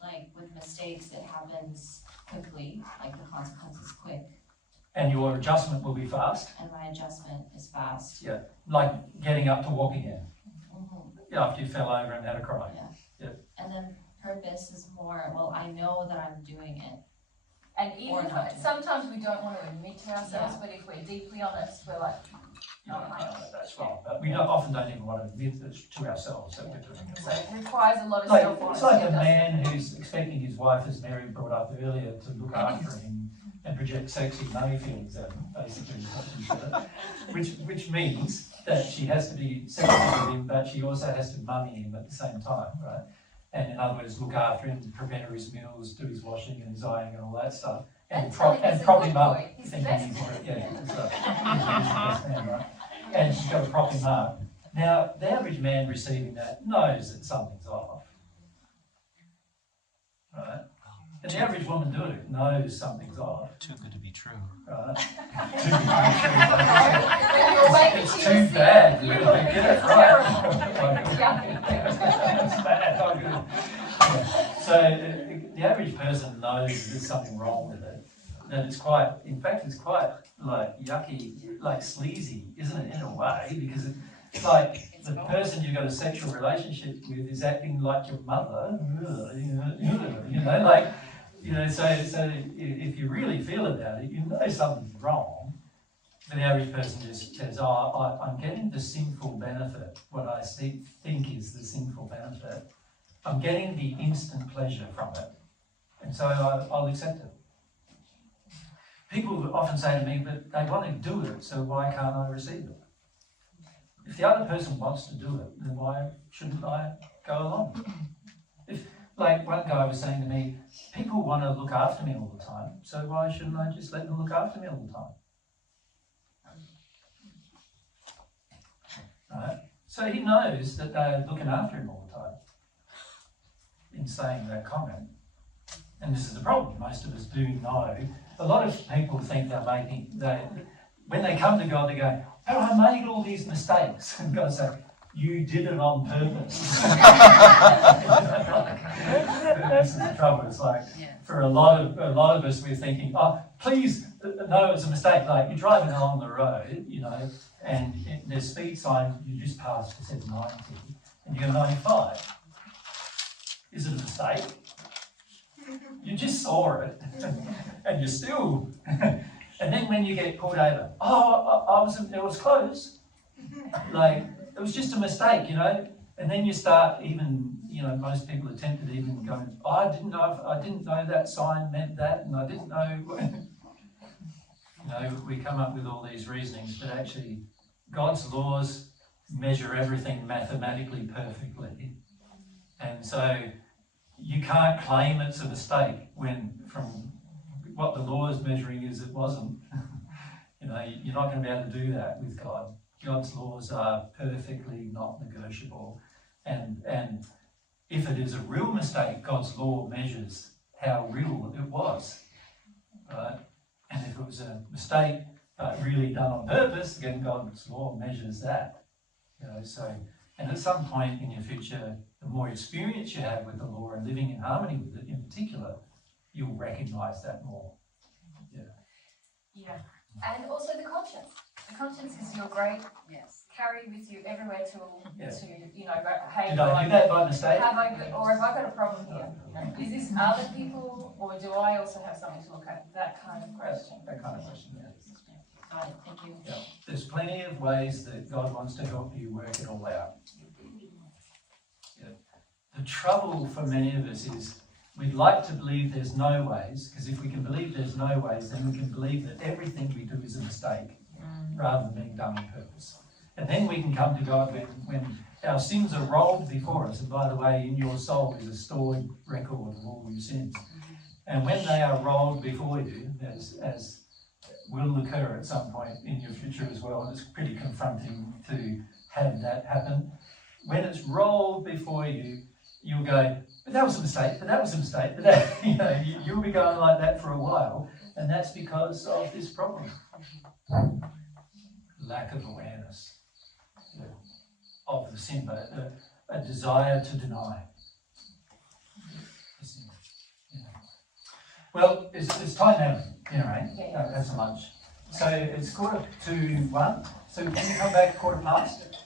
like with mistakes, it happens quickly, like the consequence is quick, And your adjustment will be fast. and my adjustment is fast. Yeah, like getting up to walk again Mm-hmm. after you fell over and had a cry. And then purpose is more, well, I know that I'm doing it. And even Or not. sometimes we don't want to admit to ourselves, but if we're deeply honest, we're like, oh, hang on. That's wrong. But we often don't even want to admit it to ourselves that we're doing it. So it requires a lot of Like, self-honesty. it's like a doesn't it? man who's expecting his wife, as Mary brought up earlier, to look after him and project sexy money feelings at him, basically, is what she said. Which means that she has to be sexy with him, but she also has to mummy him at the same time, right? And in other words, look after him, prepare his meals, do his washing and his ironing and all that stuff. And tell him he's a prop good him up, boy. He's the thinking best he's boy. good stuff. He's the best man, right? And she's got to prop him up. Now, the average man receiving that knows that something's off. Right? And the average woman doing it knows something's off. Too good to be true. Right? It's It's too bad. You Really. look Get it right. It's bad. Not good. Yeah. So the average person knows there's something wrong with it. That it's quite, in fact, it's quite like yucky, like sleazy, isn't it, in a way? Because it's like the person you've got a sexual relationship with is acting like your mother, you know, like, you know, so if you really feel about it, you know something's wrong. But the average person just says, oh, I'm getting the sinful benefit, what I think is the sinful benefit. I'm getting the instant pleasure from it. And so I'll accept it. People often say to me, but they want to do it, so why can't I receive it? If the other person wants to do it, then why shouldn't I go along? If, like one guy was saying to me, people want to look after me all the time, so why shouldn't I just let them look after me all the time? Right? So he knows that they're looking after him all the time in saying that comment. And this is the problem. Most of us do know. A lot of people think they're when they come to God, they go, oh, I made all these mistakes. And God says, you did it on purpose. This is the trouble. It's like, for a lot of us, we're thinking, oh, please, no, it's a mistake. Like, you're driving along the road, you know, and there's speed sign, you just passed, it says 90, and you go 95. Is it a mistake? You just saw it, and you still, and then when you get pulled over, oh, it was close, like, it was just a mistake, you know, and then you start even, you know, most people are tempted even going, oh, I didn't know that sign meant that, and I didn't know, you know, we come up with all these reasonings, but actually, God's laws measure everything mathematically perfectly, and so you can't claim it's a mistake when from what the law is measuring is it wasn't. You know, you're not going to be able to do that with God. God's laws are perfectly not negotiable. And if it is a real mistake, God's law measures how real it was. Right? And if it was a mistake really done on purpose, again, God's law measures that. You know, so, and at some point in your future, the more experience you have with the law and living in harmony with it in particular, you'll recognise that more. Yeah. And also the conscience. The conscience is your great carry with you everywhere to you know, go, hey, Did I do that by mistake? have I got a problem here? Is this other people, or do I also have something to look at? That kind of question. That kind of question, yeah. Got it, thank you. Yeah. There's plenty of ways that God wants to help you work it all out. Yeah. The trouble for many of us is we'd like to believe there's no ways, because if we can believe there's no ways, then we can believe that everything we do is a mistake rather than being done on purpose. And then we can come to God when our sins are rolled before us. And by the way, in your soul is a stored record of all your sins. And when they are rolled before you, as will occur at some point in your future as well, and it's pretty confronting to have that happen. When it's rolled before you, you'll go, but that was a mistake, but that was a mistake, but that, you know, you'll be going like that for a while, and that's because of this problem. Lack of awareness of the sin, but a desire to deny. Well, it's time now, dinner, eh? Have some lunch. So it's 1:45. So can you come back 1:15?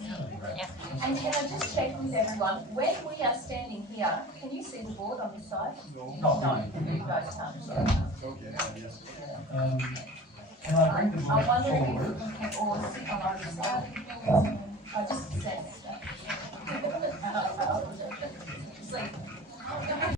Yeah. And can I just check with everyone, when we are standing here, can you see the board on this side? No. You guys can't. Can I bring the book I'm wondering forward? if we can all sit on either side. I just sensed that. It's like